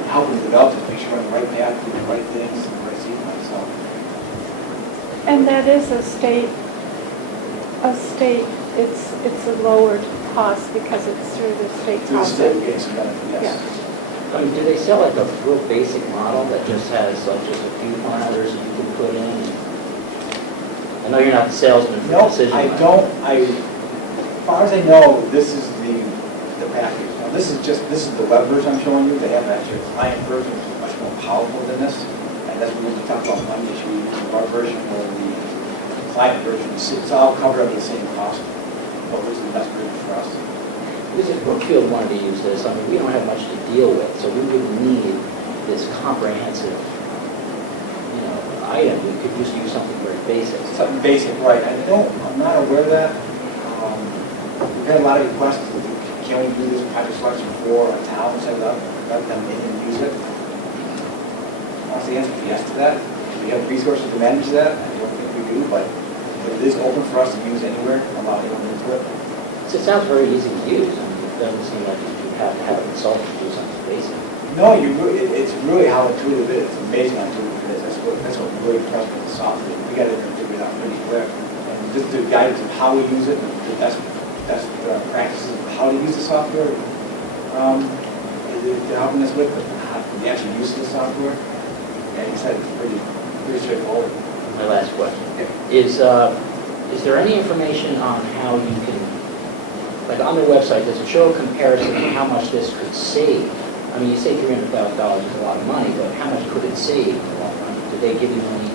Helping develop it, make sure we're on the right path, do the right things, the right seat myself. And that is a state, it's a lowered cost because it's through the state Through the process. state, we get some benefit, yes. I mean, do they sell like a real basic model that just has like just a few parameters that you can put in? I know you're not the salesman for No, Decision. I don't. As far as I know, this is the package. Now, this is the web version I'm showing you. They have actually a client version, which is much more powerful than this. And that's what we talk about Monday. Should we use the web version or the client version? It's all covered under the same cost. What was the best version for us? Because if Brookfield wanted to use this, I mean, we don't have much to deal with, so we would need this comprehensive, item, we could just use something very basic. Something basic, right. I'm not aware of that. We've had a lot of requests, can we do this project selection for a town, set it up, let them in and use it? Honestly, the answer is yes to that. We have resources to manage that, I don't think we do, but it is open for us to use anywhere, allow anyone into it. So it sounds very easy to use. I mean, it doesn't seem like you have to have a consultant to do something basic. No, it's really how intuitive it is. It's amazing how intuitive it is. That's what really impressed me with the software. We got to figure it out pretty quick. And just the guidance of how we use it, the best practices of how to use the software, they're helping us with the actual use of the software. And he said it's pretty straightforward. My last question. Is there any information on how you can, like on their website, does it show a comparison of how much this could save? I mean, you say $300,000 is a lot of money, but how much could it save in the long run? Did they give you any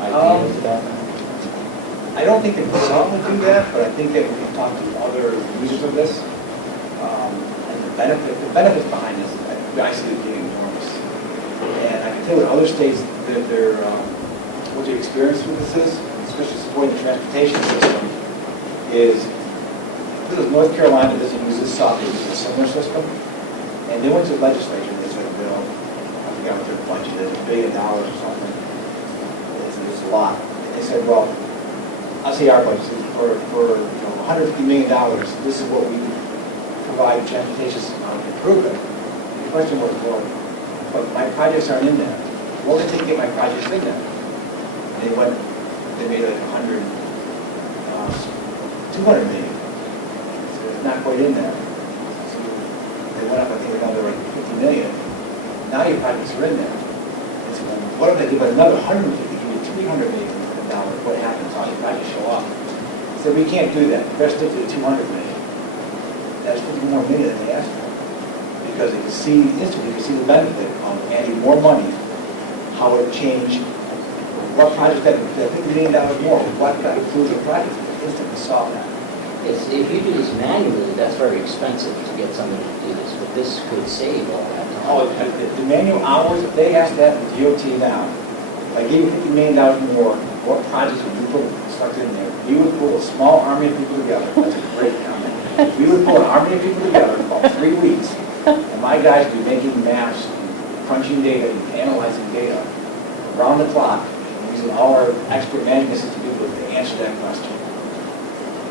ideas about that? I don't think the consultant would do that, but I think that we can talk to other users of this. And the benefits behind this, I see it being enormous. And I can tell you in other states that what the experience with this is, especially supporting the transportation system, is North Carolina doesn't use this software, it's a similar system. And they went to the legislature, they said, I forgot what their budget is, $1 billion or something. It's a lot. And they said, well, I'll say our budget is for $150 million, this is what we provide transportation improvement. The question was, well, but my projects aren't in there. What would it take to get my projects in there? And they made like 200 million. So it's not quite in there. So they went up, I think, another like 50 million. Now your projects are in there. And so what if they give another 150, give you $300 million? What happens? All your projects show up. So we can't do that. We better stick to the 200 million. That's 50 more million than they asked for. Because they can see instantly, you can see the benefit of adding more money, how it changed, what project that $50 million more, what that includes the project. Instantly saw that. Yes, if you do this manually, that's very expensive to get somebody to do this, but this could save all that time. Oh, the manual hours, they asked that with DOT now. If I gave you $50 million more, what projects would you put stuck in there? We would pull a small army of people together. That's a great comment. We would pull an army of people together in about 3 weeks, and my guys would be making maps, crunching data, and analyzing data around the clock, using all our expert management system people to answer that question.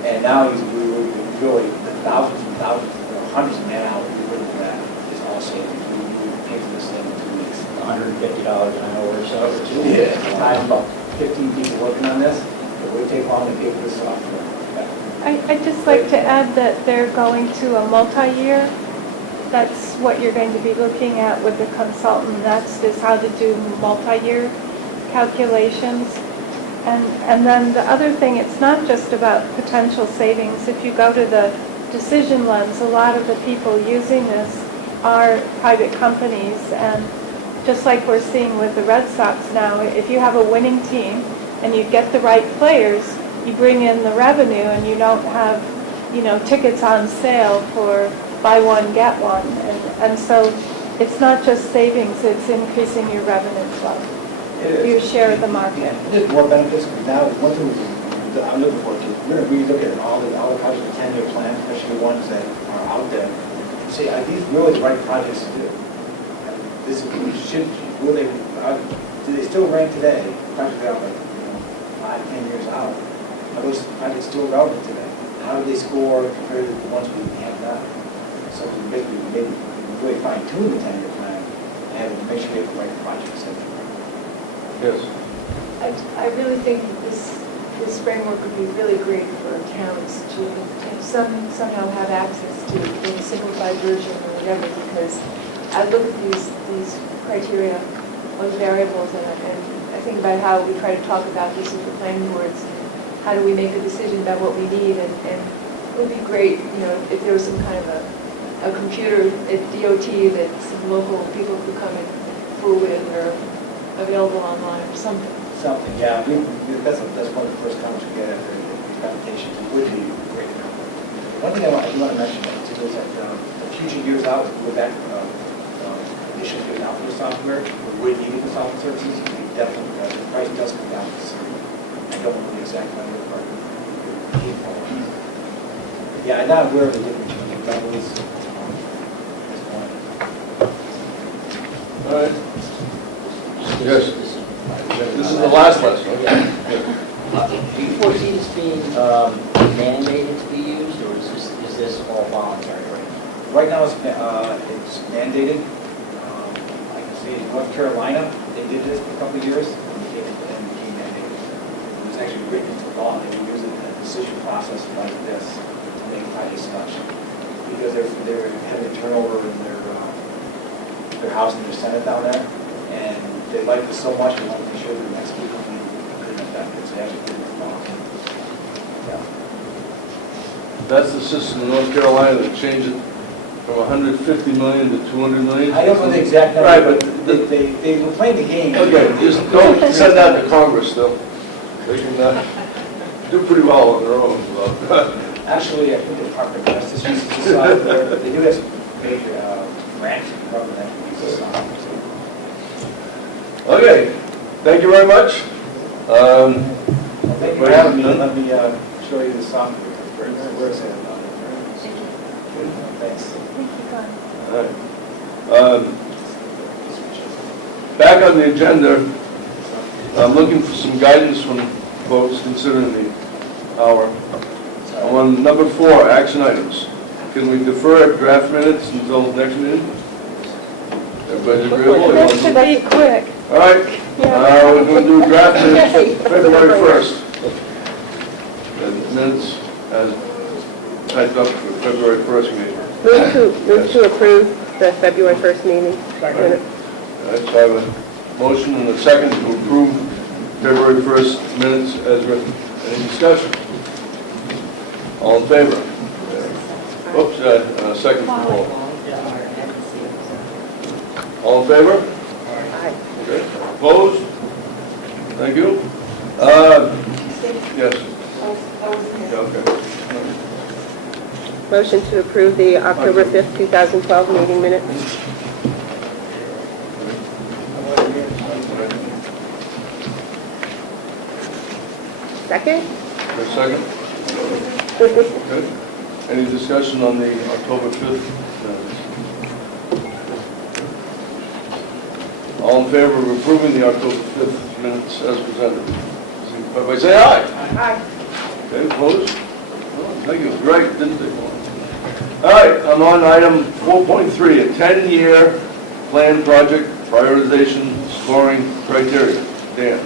And now we would really thousands and thousands, hundreds of man hours we put into that. It's all savings. We would pay for this thing in 2 weeks. $150 an hour or so. Yeah, I have about 15 people working on this. It would take long to pay for this software. I'd just like to add that they're going to a multi-year. That's what you're going to be looking at with the consultant. That's just how to do multi-year calculations. And then the other thing, it's not just about potential savings. If you go to the decision lens, a lot of the people using this are private companies. And just like we're seeing with the Red Sox now, if you have a winning team and you get the right players, you bring in the revenue and you don't have, tickets on sale for buy one, get one. And so it's not just savings, it's increasing your revenue flow. Your share of the market. There's more benefits, because now, one thing that I'm looking forward to, we're going to relook at all the projects with 10-year plans, especially the ones that are out there, and say, are these really the right projects to do? Do they still rank today, projects that are like 5, 10 years out? Are those projects still relevant today? How do they score compared to the ones we have now? So we maybe really fine-tune the 10-year plan and make sure we have the right projects in there. Yes. I really think this framework would be really great for towns to somehow have access to in a simplified version or whatever, because I look at these criteria on variables and I think about how we try to talk about this with the planning boards. How do we make a decision about what we need? And it would be great, if there was some kind of a computer at DOT that some local people could come and fool with or available online or something. Something, yeah. That's one of the first comments we get after the presentation. It would be great. One thing I want to mention is that future years out, we'll go back initially given out for the software, we would need consultant services. definitely, the price does come down to some. I don't know the exact number, but yeah, I'm not aware of the difference between the levels. All right. Yes. This is the last lesson. Do you foresee this being mandated to be used, or is this all voluntary right now? Right now, it's mandated. I can say in North Carolina, they did this for a couple of years, and it became mandated. It was actually written into law, they were using a decision process like this to make high discussion. Because they're having turnover in their House and their Senate down there, and they liked it so much, they wanted to make sure the next people couldn't affect it, so they actually put it in law. Yeah. That's the system in North Carolina that changed it from 150 million to 200 million? I don't know the exact number, Right, but but they were playing the game. Okay, just don't send that to Congress, though. They can do pretty well on their own. Actually, I think the Department of Justice uses this software, but they do have some big grants from the government that use this software. Okay, thank you very much. Well, thank you for having me. Let me show you the software. Where is it? Thanks. Thank you, Glenn. All right. Back on the agenda, I'm looking for some guidance from folks considering the hour. On number 4, action items. Can we defer draft minutes until next meeting? Everybody's agreeable? That should be quick. All right, we're going to do draft minutes February 1st. The minutes as typed up for February 1st meeting. Move to approve the February 1st meeting. All Minutes. right, so I have a motion and a second to approve February 1st minutes as written. Any discussion? All in favor? Oops, second from Paul. All in favor? Aye. Okay. Opposed? Thank you. Yes. Yeah, okay. Motion to approve the October 5th, 2012 meeting minutes. For Second? a second? Okay. Any discussion on the October 5th minutes? All in favor of approving the October 5th minutes as presented? Everybody say aye. Aye. Okay, opposed? Well, thank you. Great, didn't take long. All right, I'm on item 4.3, a 10-year plan project prioritization scoring criteria. Dan.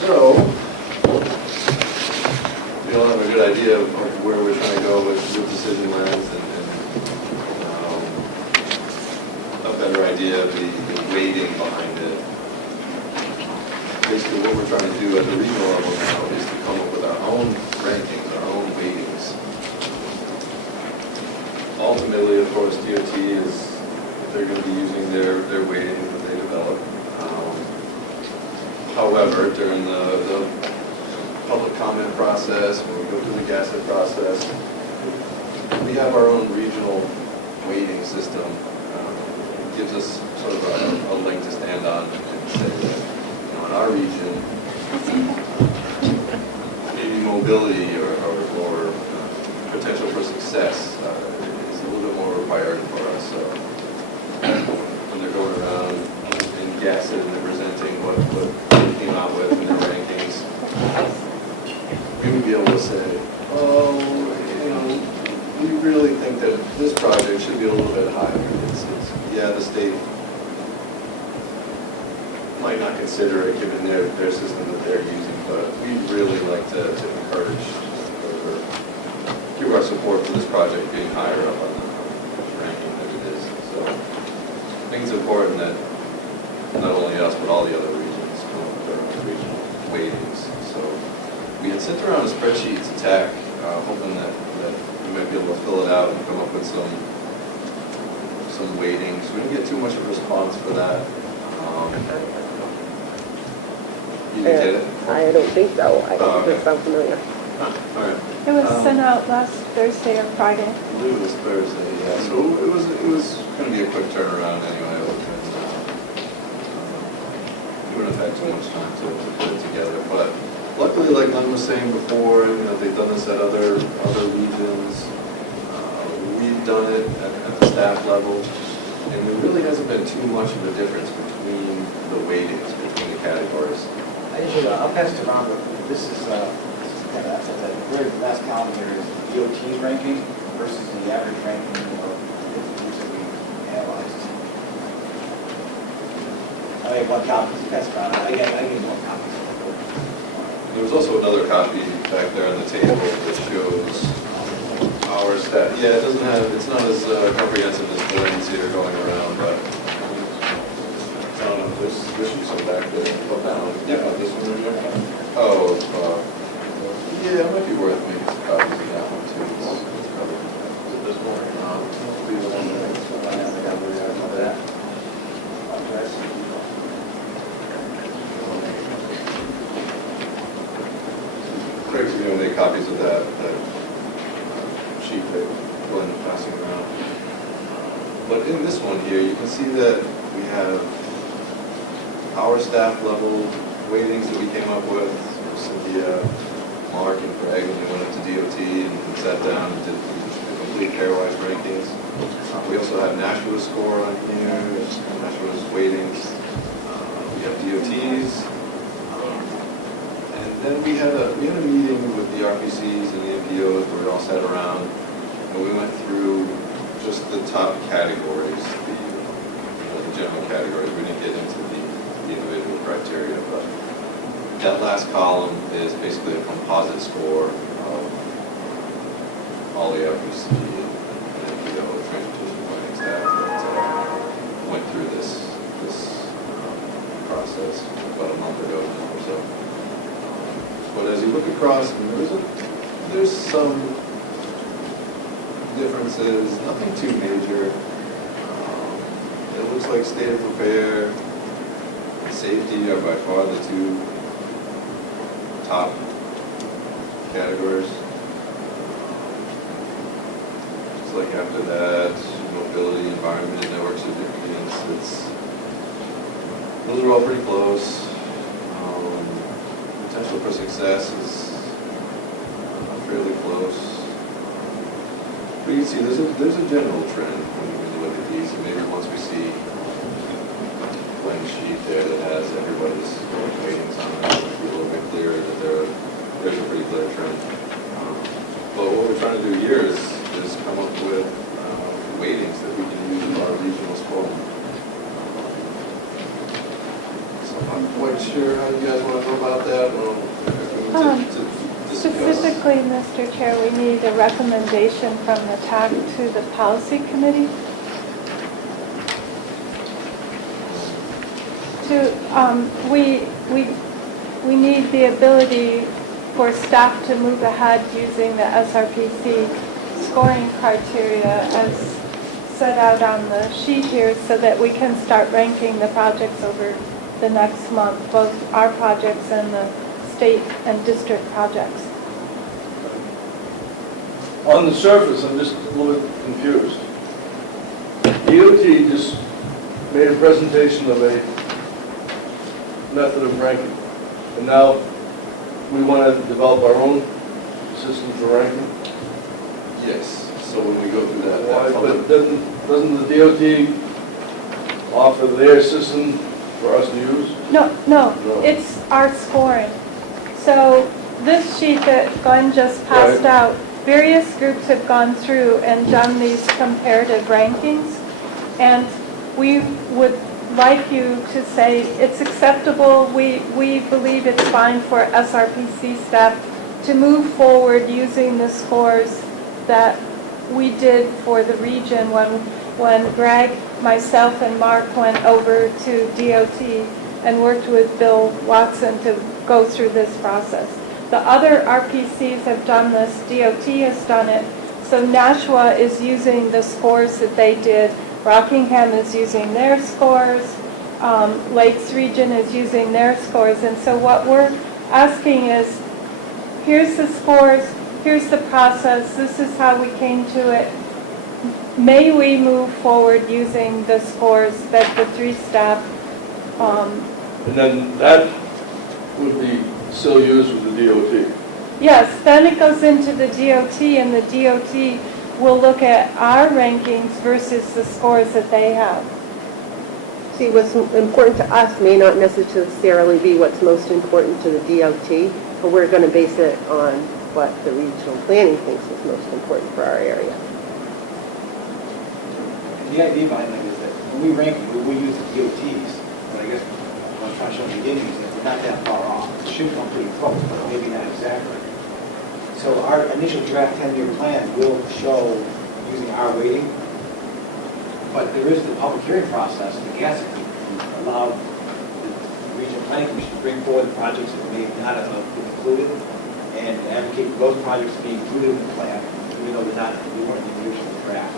So, we all have a good idea of where we're trying to go with decision lands and a better idea of the weighting behind it. Basically, what we're trying to do at the regional level now is to come up with our own rankings, our own weightings. Ultimately, of course, DOT is, they're going to be using their weighting that they develop. However, during the public comment process, when we go through the GASSET process, we have our own regional weighting system. It gives us sort of a leg to stand on and say that, in our region, maybe mobility or potential for success is a little bit more of a priority for us. So when they're going around in GASSET and they're presenting what they came out with in their rankings, we would be able to say, oh, we really think that this project should be a little bit higher. Yeah, the state might not consider it given their system that they're using, but we really like to encourage or give our support for this project being higher up on the ranking than it is. So I think it's important that not only us, but all the other regions come up with their own regional weightings. So we had sent around a spreadsheet to TAC, hoping that we might be able to fill it out and come up with some weightings. We didn't get too much of a response for that. You didn't get it? I don't think so. I don't think it sounds familiar. All right. It was sent out last Thursday or Friday. I believe it was Thursday, yeah, so it was gonna be a quick turnaround anyway, we wouldn't have had too much time to put it together, but luckily, like Len was saying before, they've done this at other regions. We've done it at the staff level, and there really hasn't been too much of a difference between the weightings, between the categories. I'll pass it around, but this is kind of, the very last column here is DOT's ranking versus the average ranking of the groups that we analyzed. I have one copy, pass it around, I get one copy. There was also another copy back there on the table that shows our stat. Yeah, it doesn't have, it's not as comprehensive as Glenn's here going around, but I don't know, there's some back there. Put that one. Yeah, this one in there. Oh, yeah, it might be worth making some copies of that one too. This one, be the one that. Craig's going to make copies of that sheet that Glenn was passing around. But in this one here, you can see that we have our staff level weightings that we came up with. Cynthia, Mark, and Craig, and we went up to DOT and sat down and did the complete pairwise rankings. We also have Nashua's score on here, Nashua's weightings. We have DOT's. And then we had a meeting with the RPCs and the NPOs where we all sat around and we went through just the top categories, the general categories. We didn't get into the individual criteria, but that last column is basically a composite score of all the RPC and NPO transportation planning staff that went through this process about a month ago now or so. But as you look across, there's some differences, nothing too major. It looks like state of repair and safety are by far the two top categories. Just like after that, mobility, environment, and network significance, those are all pretty close. Potential for success is fairly close. But you can see there's a general trend when you look at these, and maybe once we see a blank sheet there that has everybody's weightings on it, it'll be a little bit clearer that there's a pretty clear trend. But what we're trying to do here is come up with weightings that we can use in our regional scoring. I'm not quite sure how you guys want to go about that. Specifically, Mr. Chair, we need a recommendation from the TAC to the policy committee we need the ability for staff to move ahead using the SRPC scoring criteria as set out on the sheet here so that we can start ranking the projects over the next month, both our projects and the state and district projects. On the surface, I'm just a little bit confused. DOT just made a presentation of a method of ranking, and now we want to develop our own system for ranking. Yes, so when we go through that. Why, but doesn't the DOT offer their system for us to use? No, it's our scoring. So this sheet that Glenn just passed out, various groups have gone through and done these comparative rankings, and we would like you to say it's acceptable, we believe it's fine for SRPC staff to move forward using the scores that we did for the region when Greg, myself, and Mark went over to DOT and worked with Bill Watson to go through this process. The other RPCs have done this, DOT has done it, so Nashua is using the scores that they did, Rockingham is using their scores, Lakes Region is using their scores, and so what we're asking is, here's the scores, here's the process, this is how we came to it. May we move forward using the scores that the three staff, And then that would be still used with the DOT. yes, then it goes into the DOT, and the DOT will look at our rankings versus the scores that they have. See, what's important to us may not necessarily be what's most important to the DOT, but we're going to base it on what the regional planning thinks is most important for our area. The idea behind that is that when we rank, we use the DOTs, but I guess what I'm trying to show in the beginning is that we're not that far off. It should come pretty close, but maybe not exactly. So our initial draft 10-year plan will show using our weighting, but there is the public hearing process, the gas, to allow the regional planning commission to bring forward the projects that may not have been included and advocate for those projects to be included in the plan, even though they weren't in the original draft.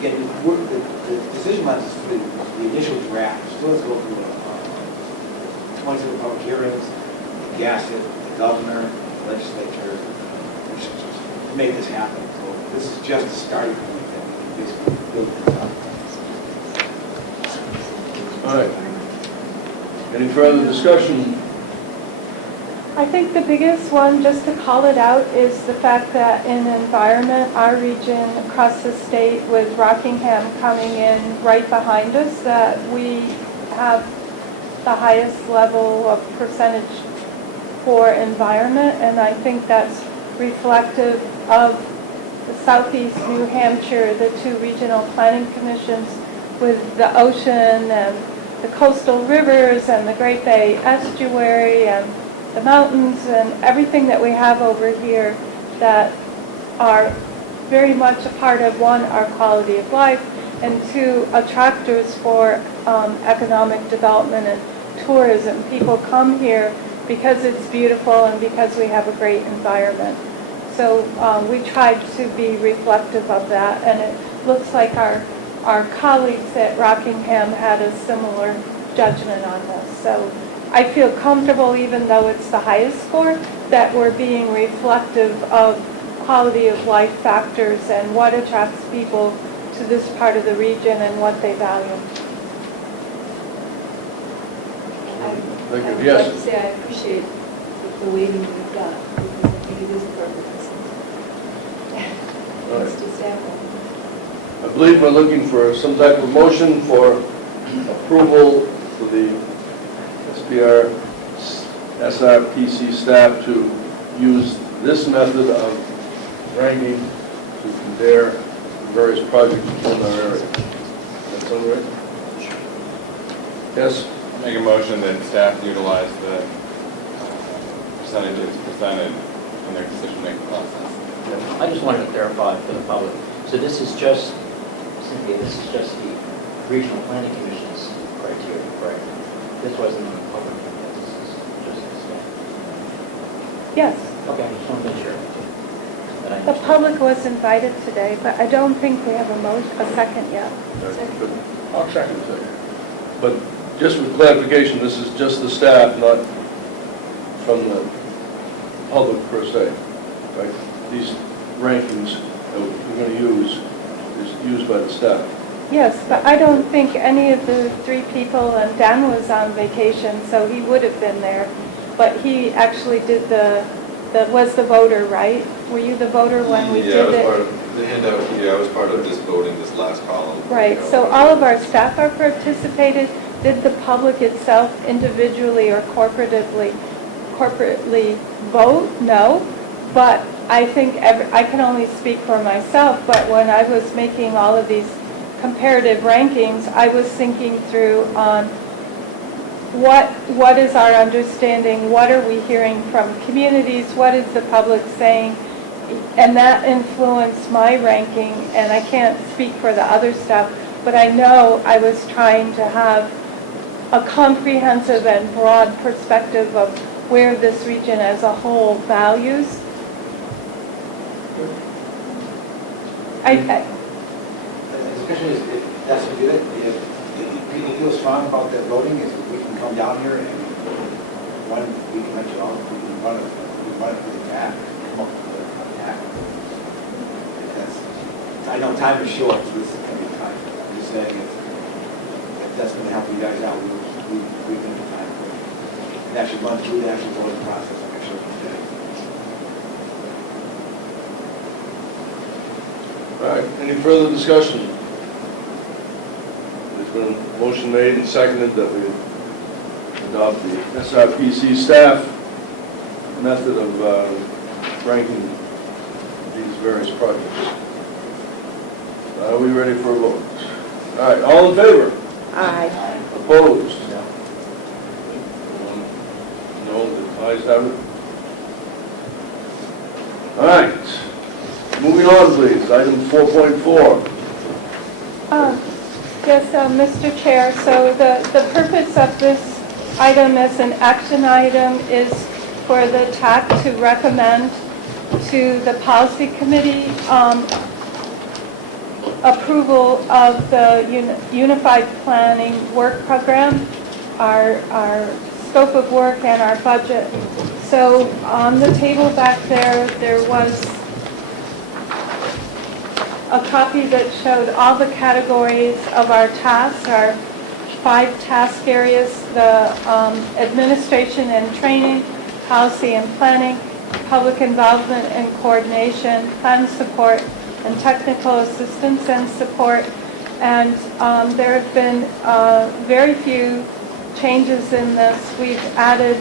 Again, the decision on this is the initial draft. Still has to go through 27 public hearings, the gas, the governor, the legislature, to make this happen. So this is just a starting point that we can basically build this up. All right. Any further discussion? I think the biggest one, just to call it out, is the fact that in environment, our region across the state, with Rockingham coming in right behind us, that we have the highest level of percentage for environment, and I think that's reflective of the Southeast New Hampshire, the two regional planning commissions with the ocean and the coastal rivers and the Great Bay estuary and the mountains and everything that we have over here that are very much a part of, one, our quality of life, and two, attractors for economic development and tourism. People come here because it's beautiful and because we have a great environment. So we tried to be reflective of that, and it looks like our colleagues at Rockingham had a similar judgment on this. So I feel comfortable, even though it's the highest score, that we're being reflective of quality of life factors and what attracts people to this part of the region and what they value. Thank you. I would Yes. like to say I appreciate the weighting you've got, because I think it is appropriate. All right. It's just ample. I believe we're looking for some type of motion for approval for the SBR, SRPC staff to use this method of ranking to compare various projects in our area. That sound right? Yes? Make a motion that staff utilize the percentages presented in their decision-making process. I just wanted to clarify for the public. So this is just, Cynthia, this is just the Regional Planning Commission's criteria, correct? This wasn't in the public, this is just the staff. Yes, Okay, I just want to make sure that I the understand. public was invited today, but I don't think we have a second yet. I'll second it. But just for clarification, this is just the staff, not from the public per se, right? These rankings that we're going to use is used by the staff. Yes, but I don't think any of the three people, and Dan was on vacation, so he would have been there, but he actually did was the voter, right? Were you the voter when we Yeah, I did was it? part of the handout. Yeah, I was part of this voting, this last column. Right, so all of our staff are participated. Did the public itself individually or corporately vote? No, but I think I can only speak for myself, but when I was making all of these comparative rankings, I was thinking through on what is our understanding, what are we hearing from communities, what is the public saying, and that influenced my ranking, and I can't speak for the other stuff, but I know I was trying to have a comprehensive and broad perspective of where this region as a whole values. The discussion is, if that's what we do it, if people feel strong about that voting, is we can come down here and we can let you all, we can run it for the back, come up with a happen. I know time is short, so this is going to be tight. I'm just saying if that's going to help you guys out, we can do time. And that should run through the actual voting process, like I showed you today. All right, any further discussion? There's been a motion made and seconded that we adopt the Srpc staff method of ranking these various projects. Are we ready for a vote? All right, all in favor? Aye. Opposed? No, the ayes have it. All right, moving on, please. Item 4.4. Yes, Mr. Chair, so the purpose of this item as an action item is for the TAC to recommend to the policy committee approval of the Unified Planning Work Program, our scope of work and our budget. So on the table back there was a copy that showed all the categories of our tasks, our 5 task areas, the administration and training, policy and planning, public involvement and coordination, plan support, and technical assistance and support. And there have been very few changes in this. We've added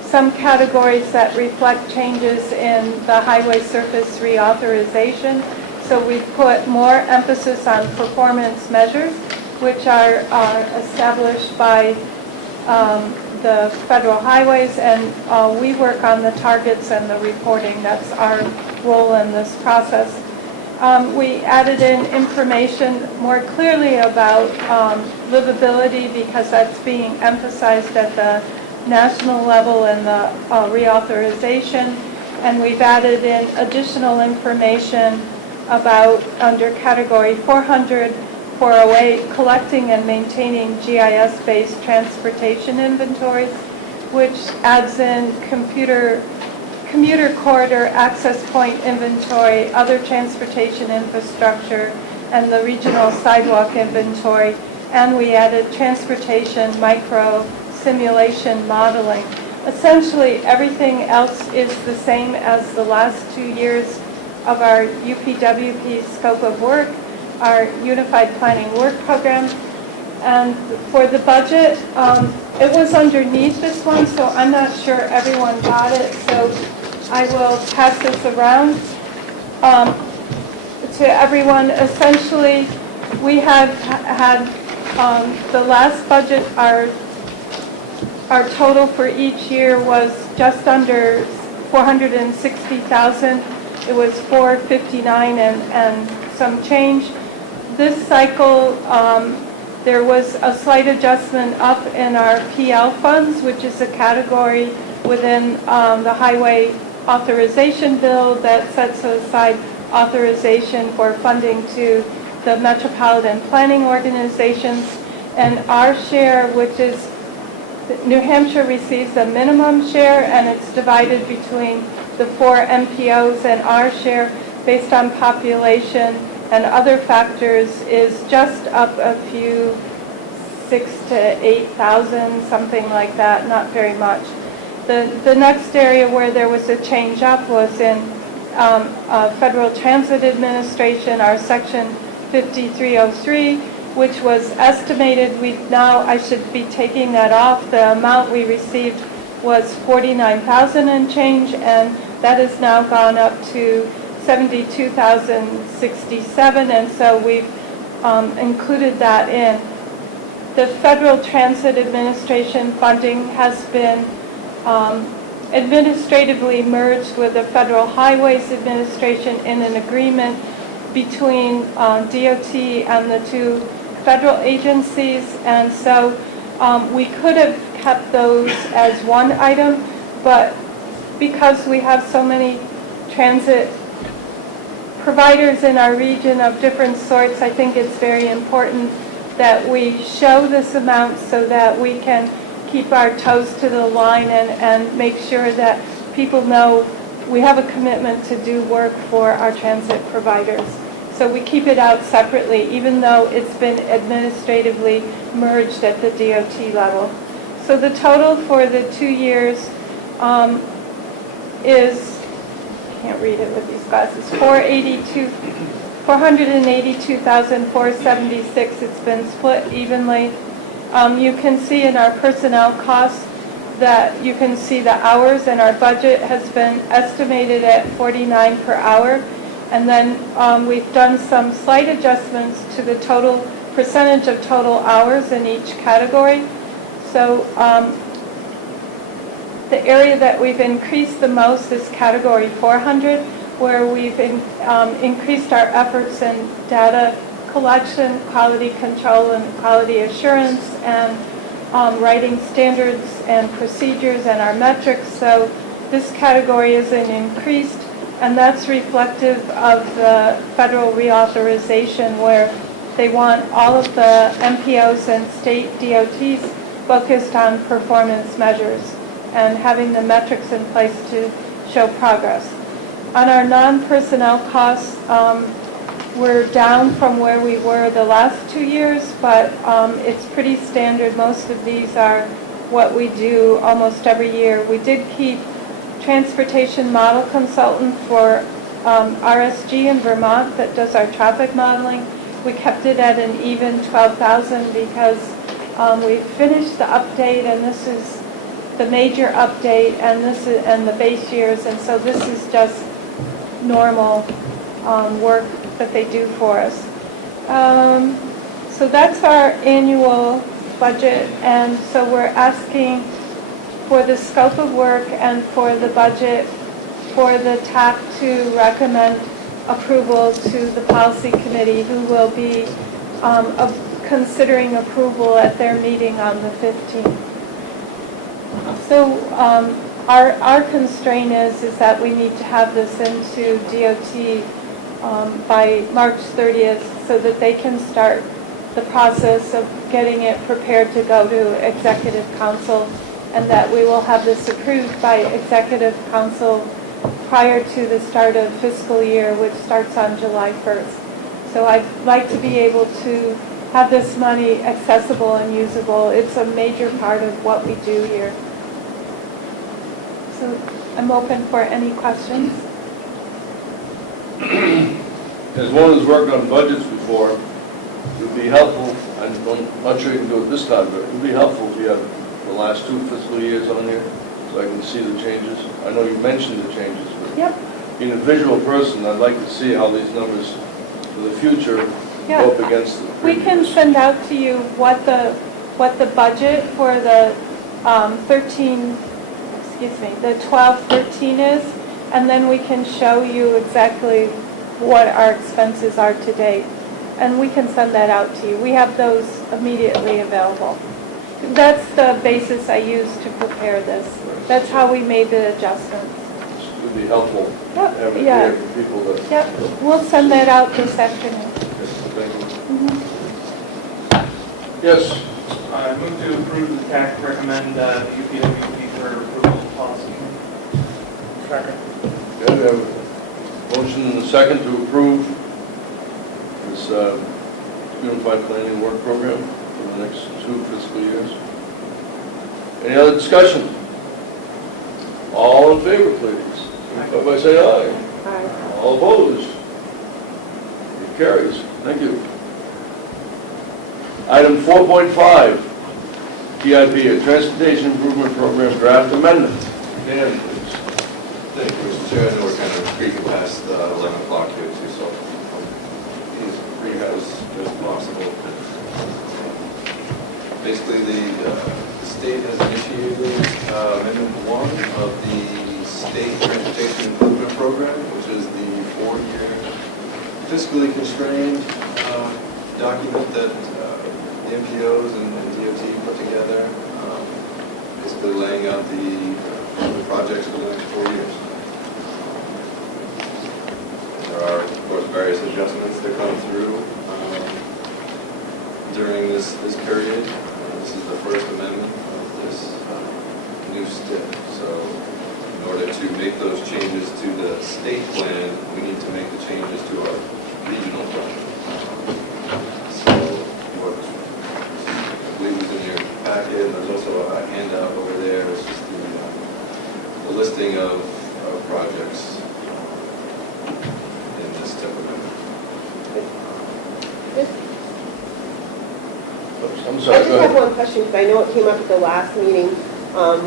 some categories that reflect changes in the highway surface reauthorization. So we've put more emphasis on performance measures, which are established by the federal highways, and we work on the targets and the reporting. That's our role in this process. We added in information more clearly about livability, because that's being emphasized at the national level in the reauthorization, and we've added in additional information about, under category 408, collecting and maintaining GIS-based transportation inventories, which adds in commuter corridor access point inventory, other transportation infrastructure, and the regional sidewalk inventory. And we added transportation micro simulation modeling. Essentially, everything else is the same as the last 2 years of our UPWP scope of work, our Unified Planning Work Program. And for the budget, it was underneath this one, so I'm not sure everyone got it, so I will pass this around to everyone. Essentially, we have had the last budget, our total for each year was just under 460,000. It was 459 and some change. This cycle, there was a slight adjustment up in our PL funds, which is a category within the highway authorization bill that sets aside authorization for funding to the metropolitan planning organizations. And our share, which is New Hampshire, receives a minimum share, and it's divided between the 4 MPOs, and our share based on population and other factors is just up a few, 6,000 to 8,000, something like that, not very much. The next area where there was a change up was in Federal Transit Administration, our section 5303, which was estimated. I should be taking that off. The amount we received was 49,000 and change, and that has now gone up to 72,067, and so we've included that in. The Federal Transit Administration funding has been administratively merged with the Federal Highways Administration in an agreement between DOT and the 2 federal agencies, and so we could have kept those as one item, but because we have so many transit providers in our region of different sorts, I think it's very important that we show this amount so that we can keep our toes to the line and make sure that people know we have a commitment to do work for our transit providers. So we keep it out separately, even though it's been administratively merged at the DOT level. So the total for the 2 years is, I can't read it with these glasses, 482,476. It's been split evenly. You can see in our personnel costs that you can see the hours, and our budget has been estimated at 49 per hour. And then we've done some slight adjustments to the total percentage of total hours in each category. So the area that we've increased the most is category 400, where we've increased our efforts in data collection, quality control, and quality assurance, and writing standards and procedures and our metrics. So this category is an increased, and that's reflective of the federal reauthorization, where they want all of the MPOs and state DOTs focused on performance measures and having the metrics in place to show progress. On our non-personnel costs, we're down from where we were the last 2 years, but it's pretty standard. Most of these are what we do almost every year. We did keep transportation model consultant for RSG in Vermont that does our traffic modeling. We kept it at an even 12,000 because we finished the update, and this is the major update, and this is and the base years, and so this is just normal work that they do for us. So that's our annual budget, and so we're asking for the scope of work and for the budget for the TAC to recommend approval to the policy committee, who will be considering approval at their meeting on the 15th. So our constraint is that we need to have this into DOT by March 30th so that they can start the process of getting it prepared to go to Executive Council, and that we will have this approved by Executive Council prior to the start of fiscal year, which starts on July 1st. So I'd like to be able to have this money accessible and usable. It's a major part of what we do here. So I'm open for any questions. As one who's worked on budgets before, it would be helpful, I'm not sure you can do it this time, but it would be helpful if you have the last 2 fiscal years on here, so I can see the changes. I know you mentioned the changes, but Yep. being a visual person, I'd like to see how these numbers for the future go up against the We previous. can send out to you what the budget for the 12-13 is, and then we can show you exactly what our expenses are to date. And we can send that out to you. We have those immediately available. That's the basis I used to prepare this. That's how we made the adjustments. It would be helpful to Yep, have it yeah. there for people that. Yep, we'll send that out this afternoon. Thank you. Mhm. Yes, I move to approve the TAC, recommend the UPWP for approval of policy. Second. okay, we have a motion and a second to approve this Unified Planning Work Program for the next 2 fiscal years. Any other discussion? All in favor, please. Everybody say aye. Aye. All opposed? It carries. Thank you. Item 4.5, TIP, a Transportation Improvement Program Draft Amendment. Dan, please. Thank you, Mr. Chair. I know we're kind of creeping past 11 o'clock here too, so please brief as possible. Basically, the state has initiated Amendment 1 of the State Transportation Improvement Program, which is the 4-year fiscally constrained document that the MPOs and DOT put together, basically laying out the projects for the next 4 years. There are, of course, various adjustments that come through during this period. This is the first amendment of this new STIP. So in order to make those changes to the state plan, we need to make the changes to our regional plan. So what I believe is in your packet, and there's also a handout over there, it's just the listing of projects in this type of amendment. I'm I sorry, just go have ahead. one question, because I know it came up at the last meeting,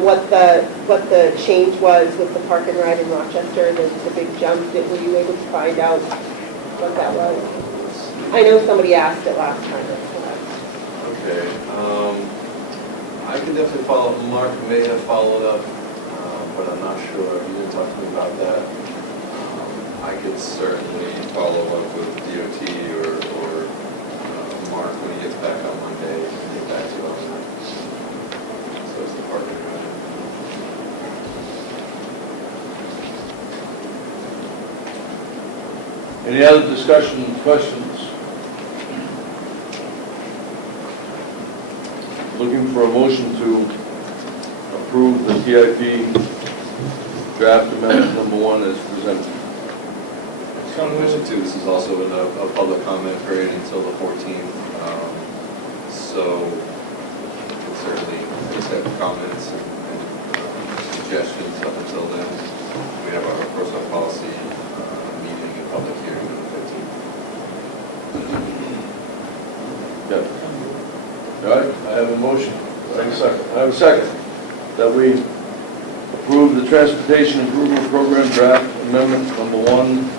what the change was with the park and ride in Rochester, the big jump. Were you able to find out what that was? I know somebody asked it last time. Okay, I can definitely follow up. Mark may have followed up, but I'm not sure. He didn't talk to me about that. I could certainly follow up with DOT or Mark when he gets back on Monday and get back to you on that. So it's the parking ride. Any other discussion, questions? Looking for a motion to approve the TIP draft amendment number 1 as presented. Mention too, this is also in a public comment period until the 14th. So we can certainly accept comments and suggestions up until then. We have our personnel policy meeting and public hearing on the 15th. Yeah. All right, I have a motion. I have a second. That we approve the Transportation Improvement Program draft amendment number 1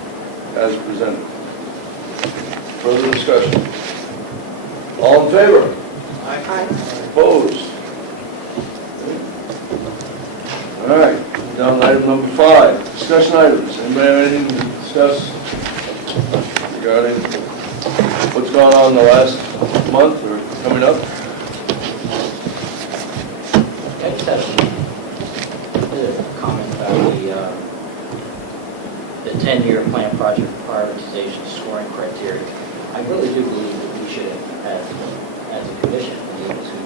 as presented. Further discussion? All in favor? Aye. Opposed? All right, down to item number 5, discussion items. Anybody have anything to discuss regarding what's gone on the last month or coming up? I just have a comment about the 10-year plan project prioritization scoring criteria. I really do believe that we should have, as a commission, be able to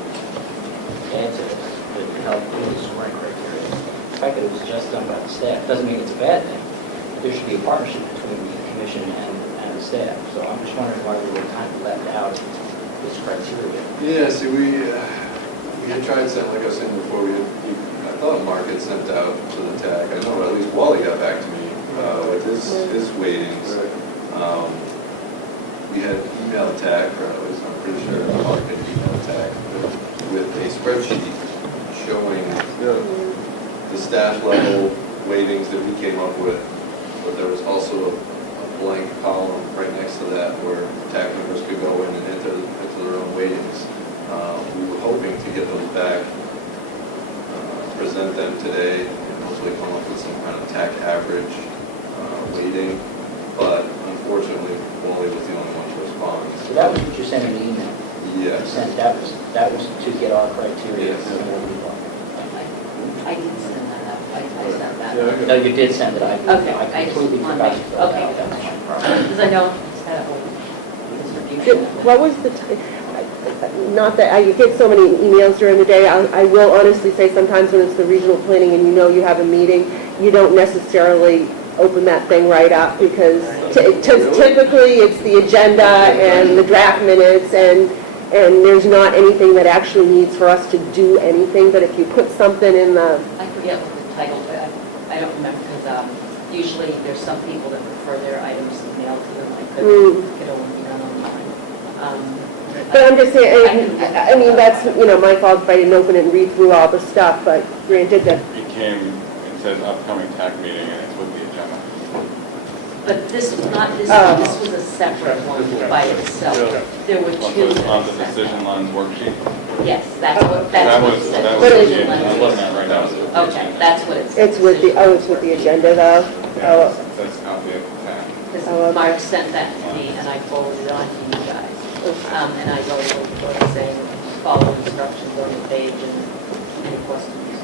add to this, that help with the scoring criteria. The fact that it was just done by the staff doesn't mean it's a bad thing. There should be a partnership between the commission and the staff. So I'm just wondering why we were kind of left out of this criteria. Yeah, see, we had tried sending, like I was saying before, I thought Mark had sent out to the TAC. I know at least Wally got back to me with his weightings. We had email TAC, or at least I'm pretty sure Mark had email TAC with a spreadsheet showing the staff level weightings that we came up with, but there was also a blank column right next to that where TAC members could go in and enter their own weightings. We were hoping to get those back, present them today, and hopefully come up with some kind of TAC average weighting, but unfortunately, Wally was the only one to respond. So that was what you sent in the email? Yes. That was to get our criteria. Yes. I didn't send that out. I sent that. Yeah, No, you did send it. I Okay, I completely just wanna forgot to make- fill it okay. out. That was my problem. Because I know it's had a whole distribution. What was the, not that, I get so many emails during the day, I will honestly say sometimes when it's the regional planning and you know you have a meeting, you don't necessarily open that thing right up because typically it's the agenda and the draft minutes and there's not anything that actually needs for us to do anything, but if you put something in the, I forget what the title, but I don't remember because usually there's some people that prefer their items mailed to them. I could only be done online. but I'm just saying, I mean, that's, my fault if I didn't open it and read through all the stuff, but granted that, It came, it says upcoming TAC meeting, and it's with the agenda. But this was not, this was a separate one by itself. There were What two. was that on the were decision separate. lines worksheet? Yes, that's what That it was, said. that was, Decision I'm looking at it right now. It's with the Okay, agenda. that's what it said. it's with the agenda though. Yeah, it says copy of the TAC. Because Mark sent that to me and I forwarded it on to you guys. And I go over it saying, follow instructions on the page and any questions.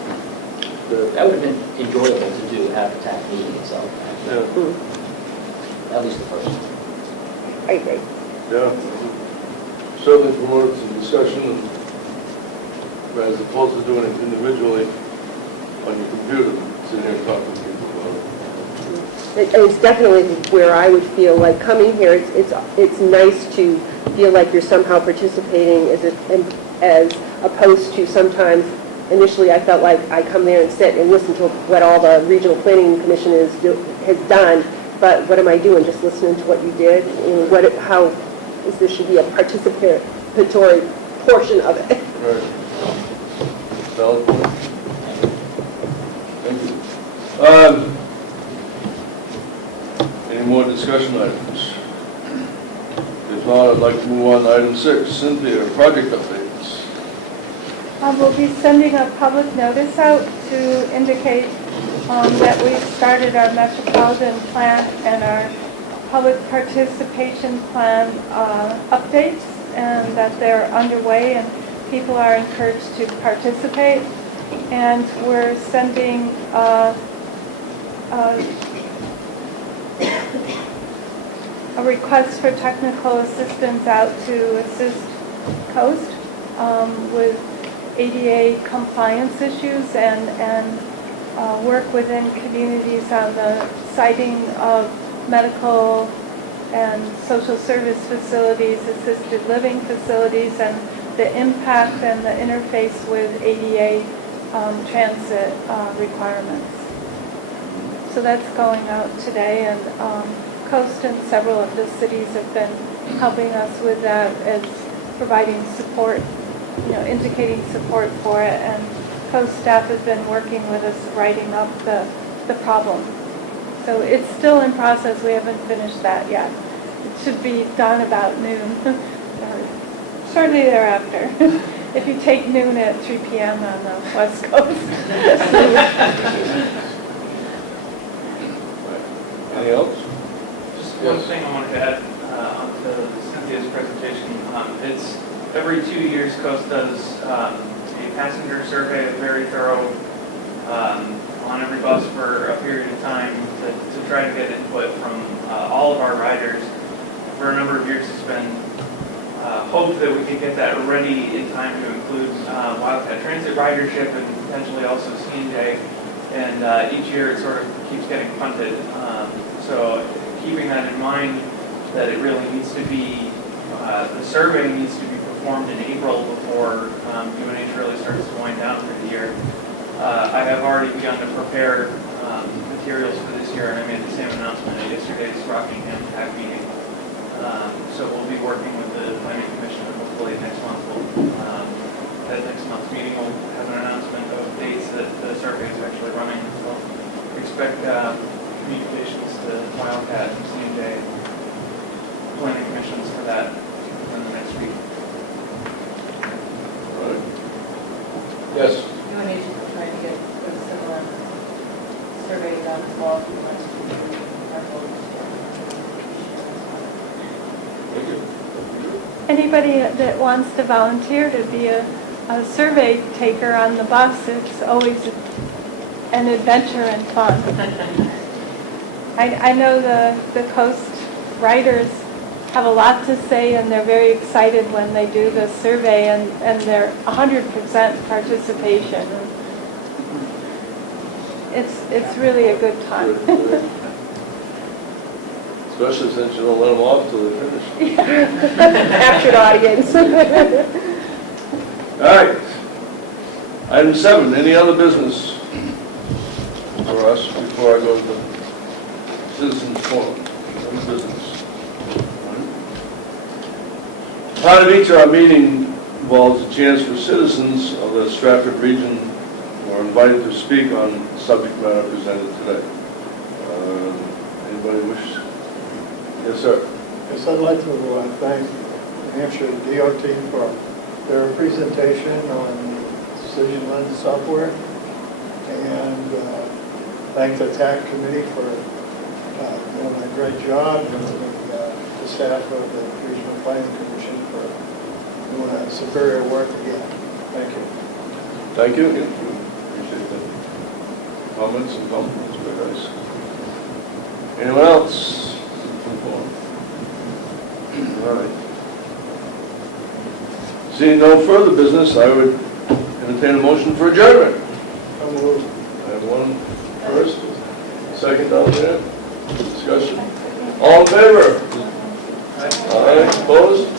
That would have been enjoyable to do, have the TAC meeting itself. At least the first one. I agree. Yeah. Certainly promoted some discussion as opposed to doing it individually on your computer. sit here and talk with people about it. It's definitely where I would feel like coming here, it's nice to feel like you're somehow participating as opposed to sometimes, initially I felt like I come there and sit and listen to what all the regional planning commission has done, but what am I doing? Just listening to what you did? And there should be a participatory portion of it. Right. Valid point. Thank you. Any more discussion items? If not, I'd like to move on to item 6. Cynthia, project updates. We'll be sending a public notice out to indicate that we've started our metropolitan plan and our public participation plan updates, and that they're underway and people are encouraged to participate. And we're sending a request for technical assistance out to assist Coast with ADA compliance issues and work within communities on the siting of medical and social service facilities, assisted living facilities, and the impact and the interface with ADA transit requirements. So that's going out today, and Coast and several of the cities have been helping us with that as providing support, indicating support for it, and Coast staff has been working with us writing up the problem. So it's still in process. We haven't finished that yet. It should be done about noon, or shortly thereafter. If you take noon at 3 p.m. on the West Coast. Anything else? Just one thing I wanted to add onto Cynthia's presentation. It's every 2 years, Coast does a passenger survey, very thorough, on every bus for a period of time to try to get input from all of our riders. For a number of years, it's been hoped that we could get that ready in time to include Wildcat Transit ridership and potentially also C&J. And each year it sort of keeps getting punted. So keeping that in mind, that it really needs to be, the survey needs to be performed in April before UNH really starts to wind down for the year. I have already begun to prepare materials for this year, and I made the same announcement at yesterday's Rockingham TAC meeting. So we'll be working with the Planning Commission, and hopefully next month at next month's meeting we'll have an announcement of dates that the survey is actually running. So expect communications to Wildcat and C&J Planning Commissions for that in the next week. All right. Yes. UNH is trying to get a similar survey done as well. If you want to do Thank you. Anybody that wants to volunteer to be a survey taker on the bus, it's always an adventure and fun. I know the Coast riders have a lot to say, and they're very excited when they do the survey, and they're 100% participation. It's really a good time. Especially since you don't let them off till they finish. Captured audience. All right. Item 7, any other business for us before I go to the citizens forum? Other business. Part of each of our meeting involves a chance for citizens of the Stratford region who are invited to speak on the subject matter presented today. Anybody wish? Yes, sir. Yes, I'd like to thank New Hampshire DOT for their presentation on decision lens software, and thank the TAC committee for doing a great job, and the staff of the Regional Planning Commission for doing a superior work again. Thank you. Thank you. Appreciate the comments and compliments. Very nice. Anyone else? All right. Seeing no further business, I would entertain a motion for adjournment. I have one first, second down there, discussion. All in favor? Aye, opposed?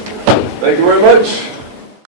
Thank you very much.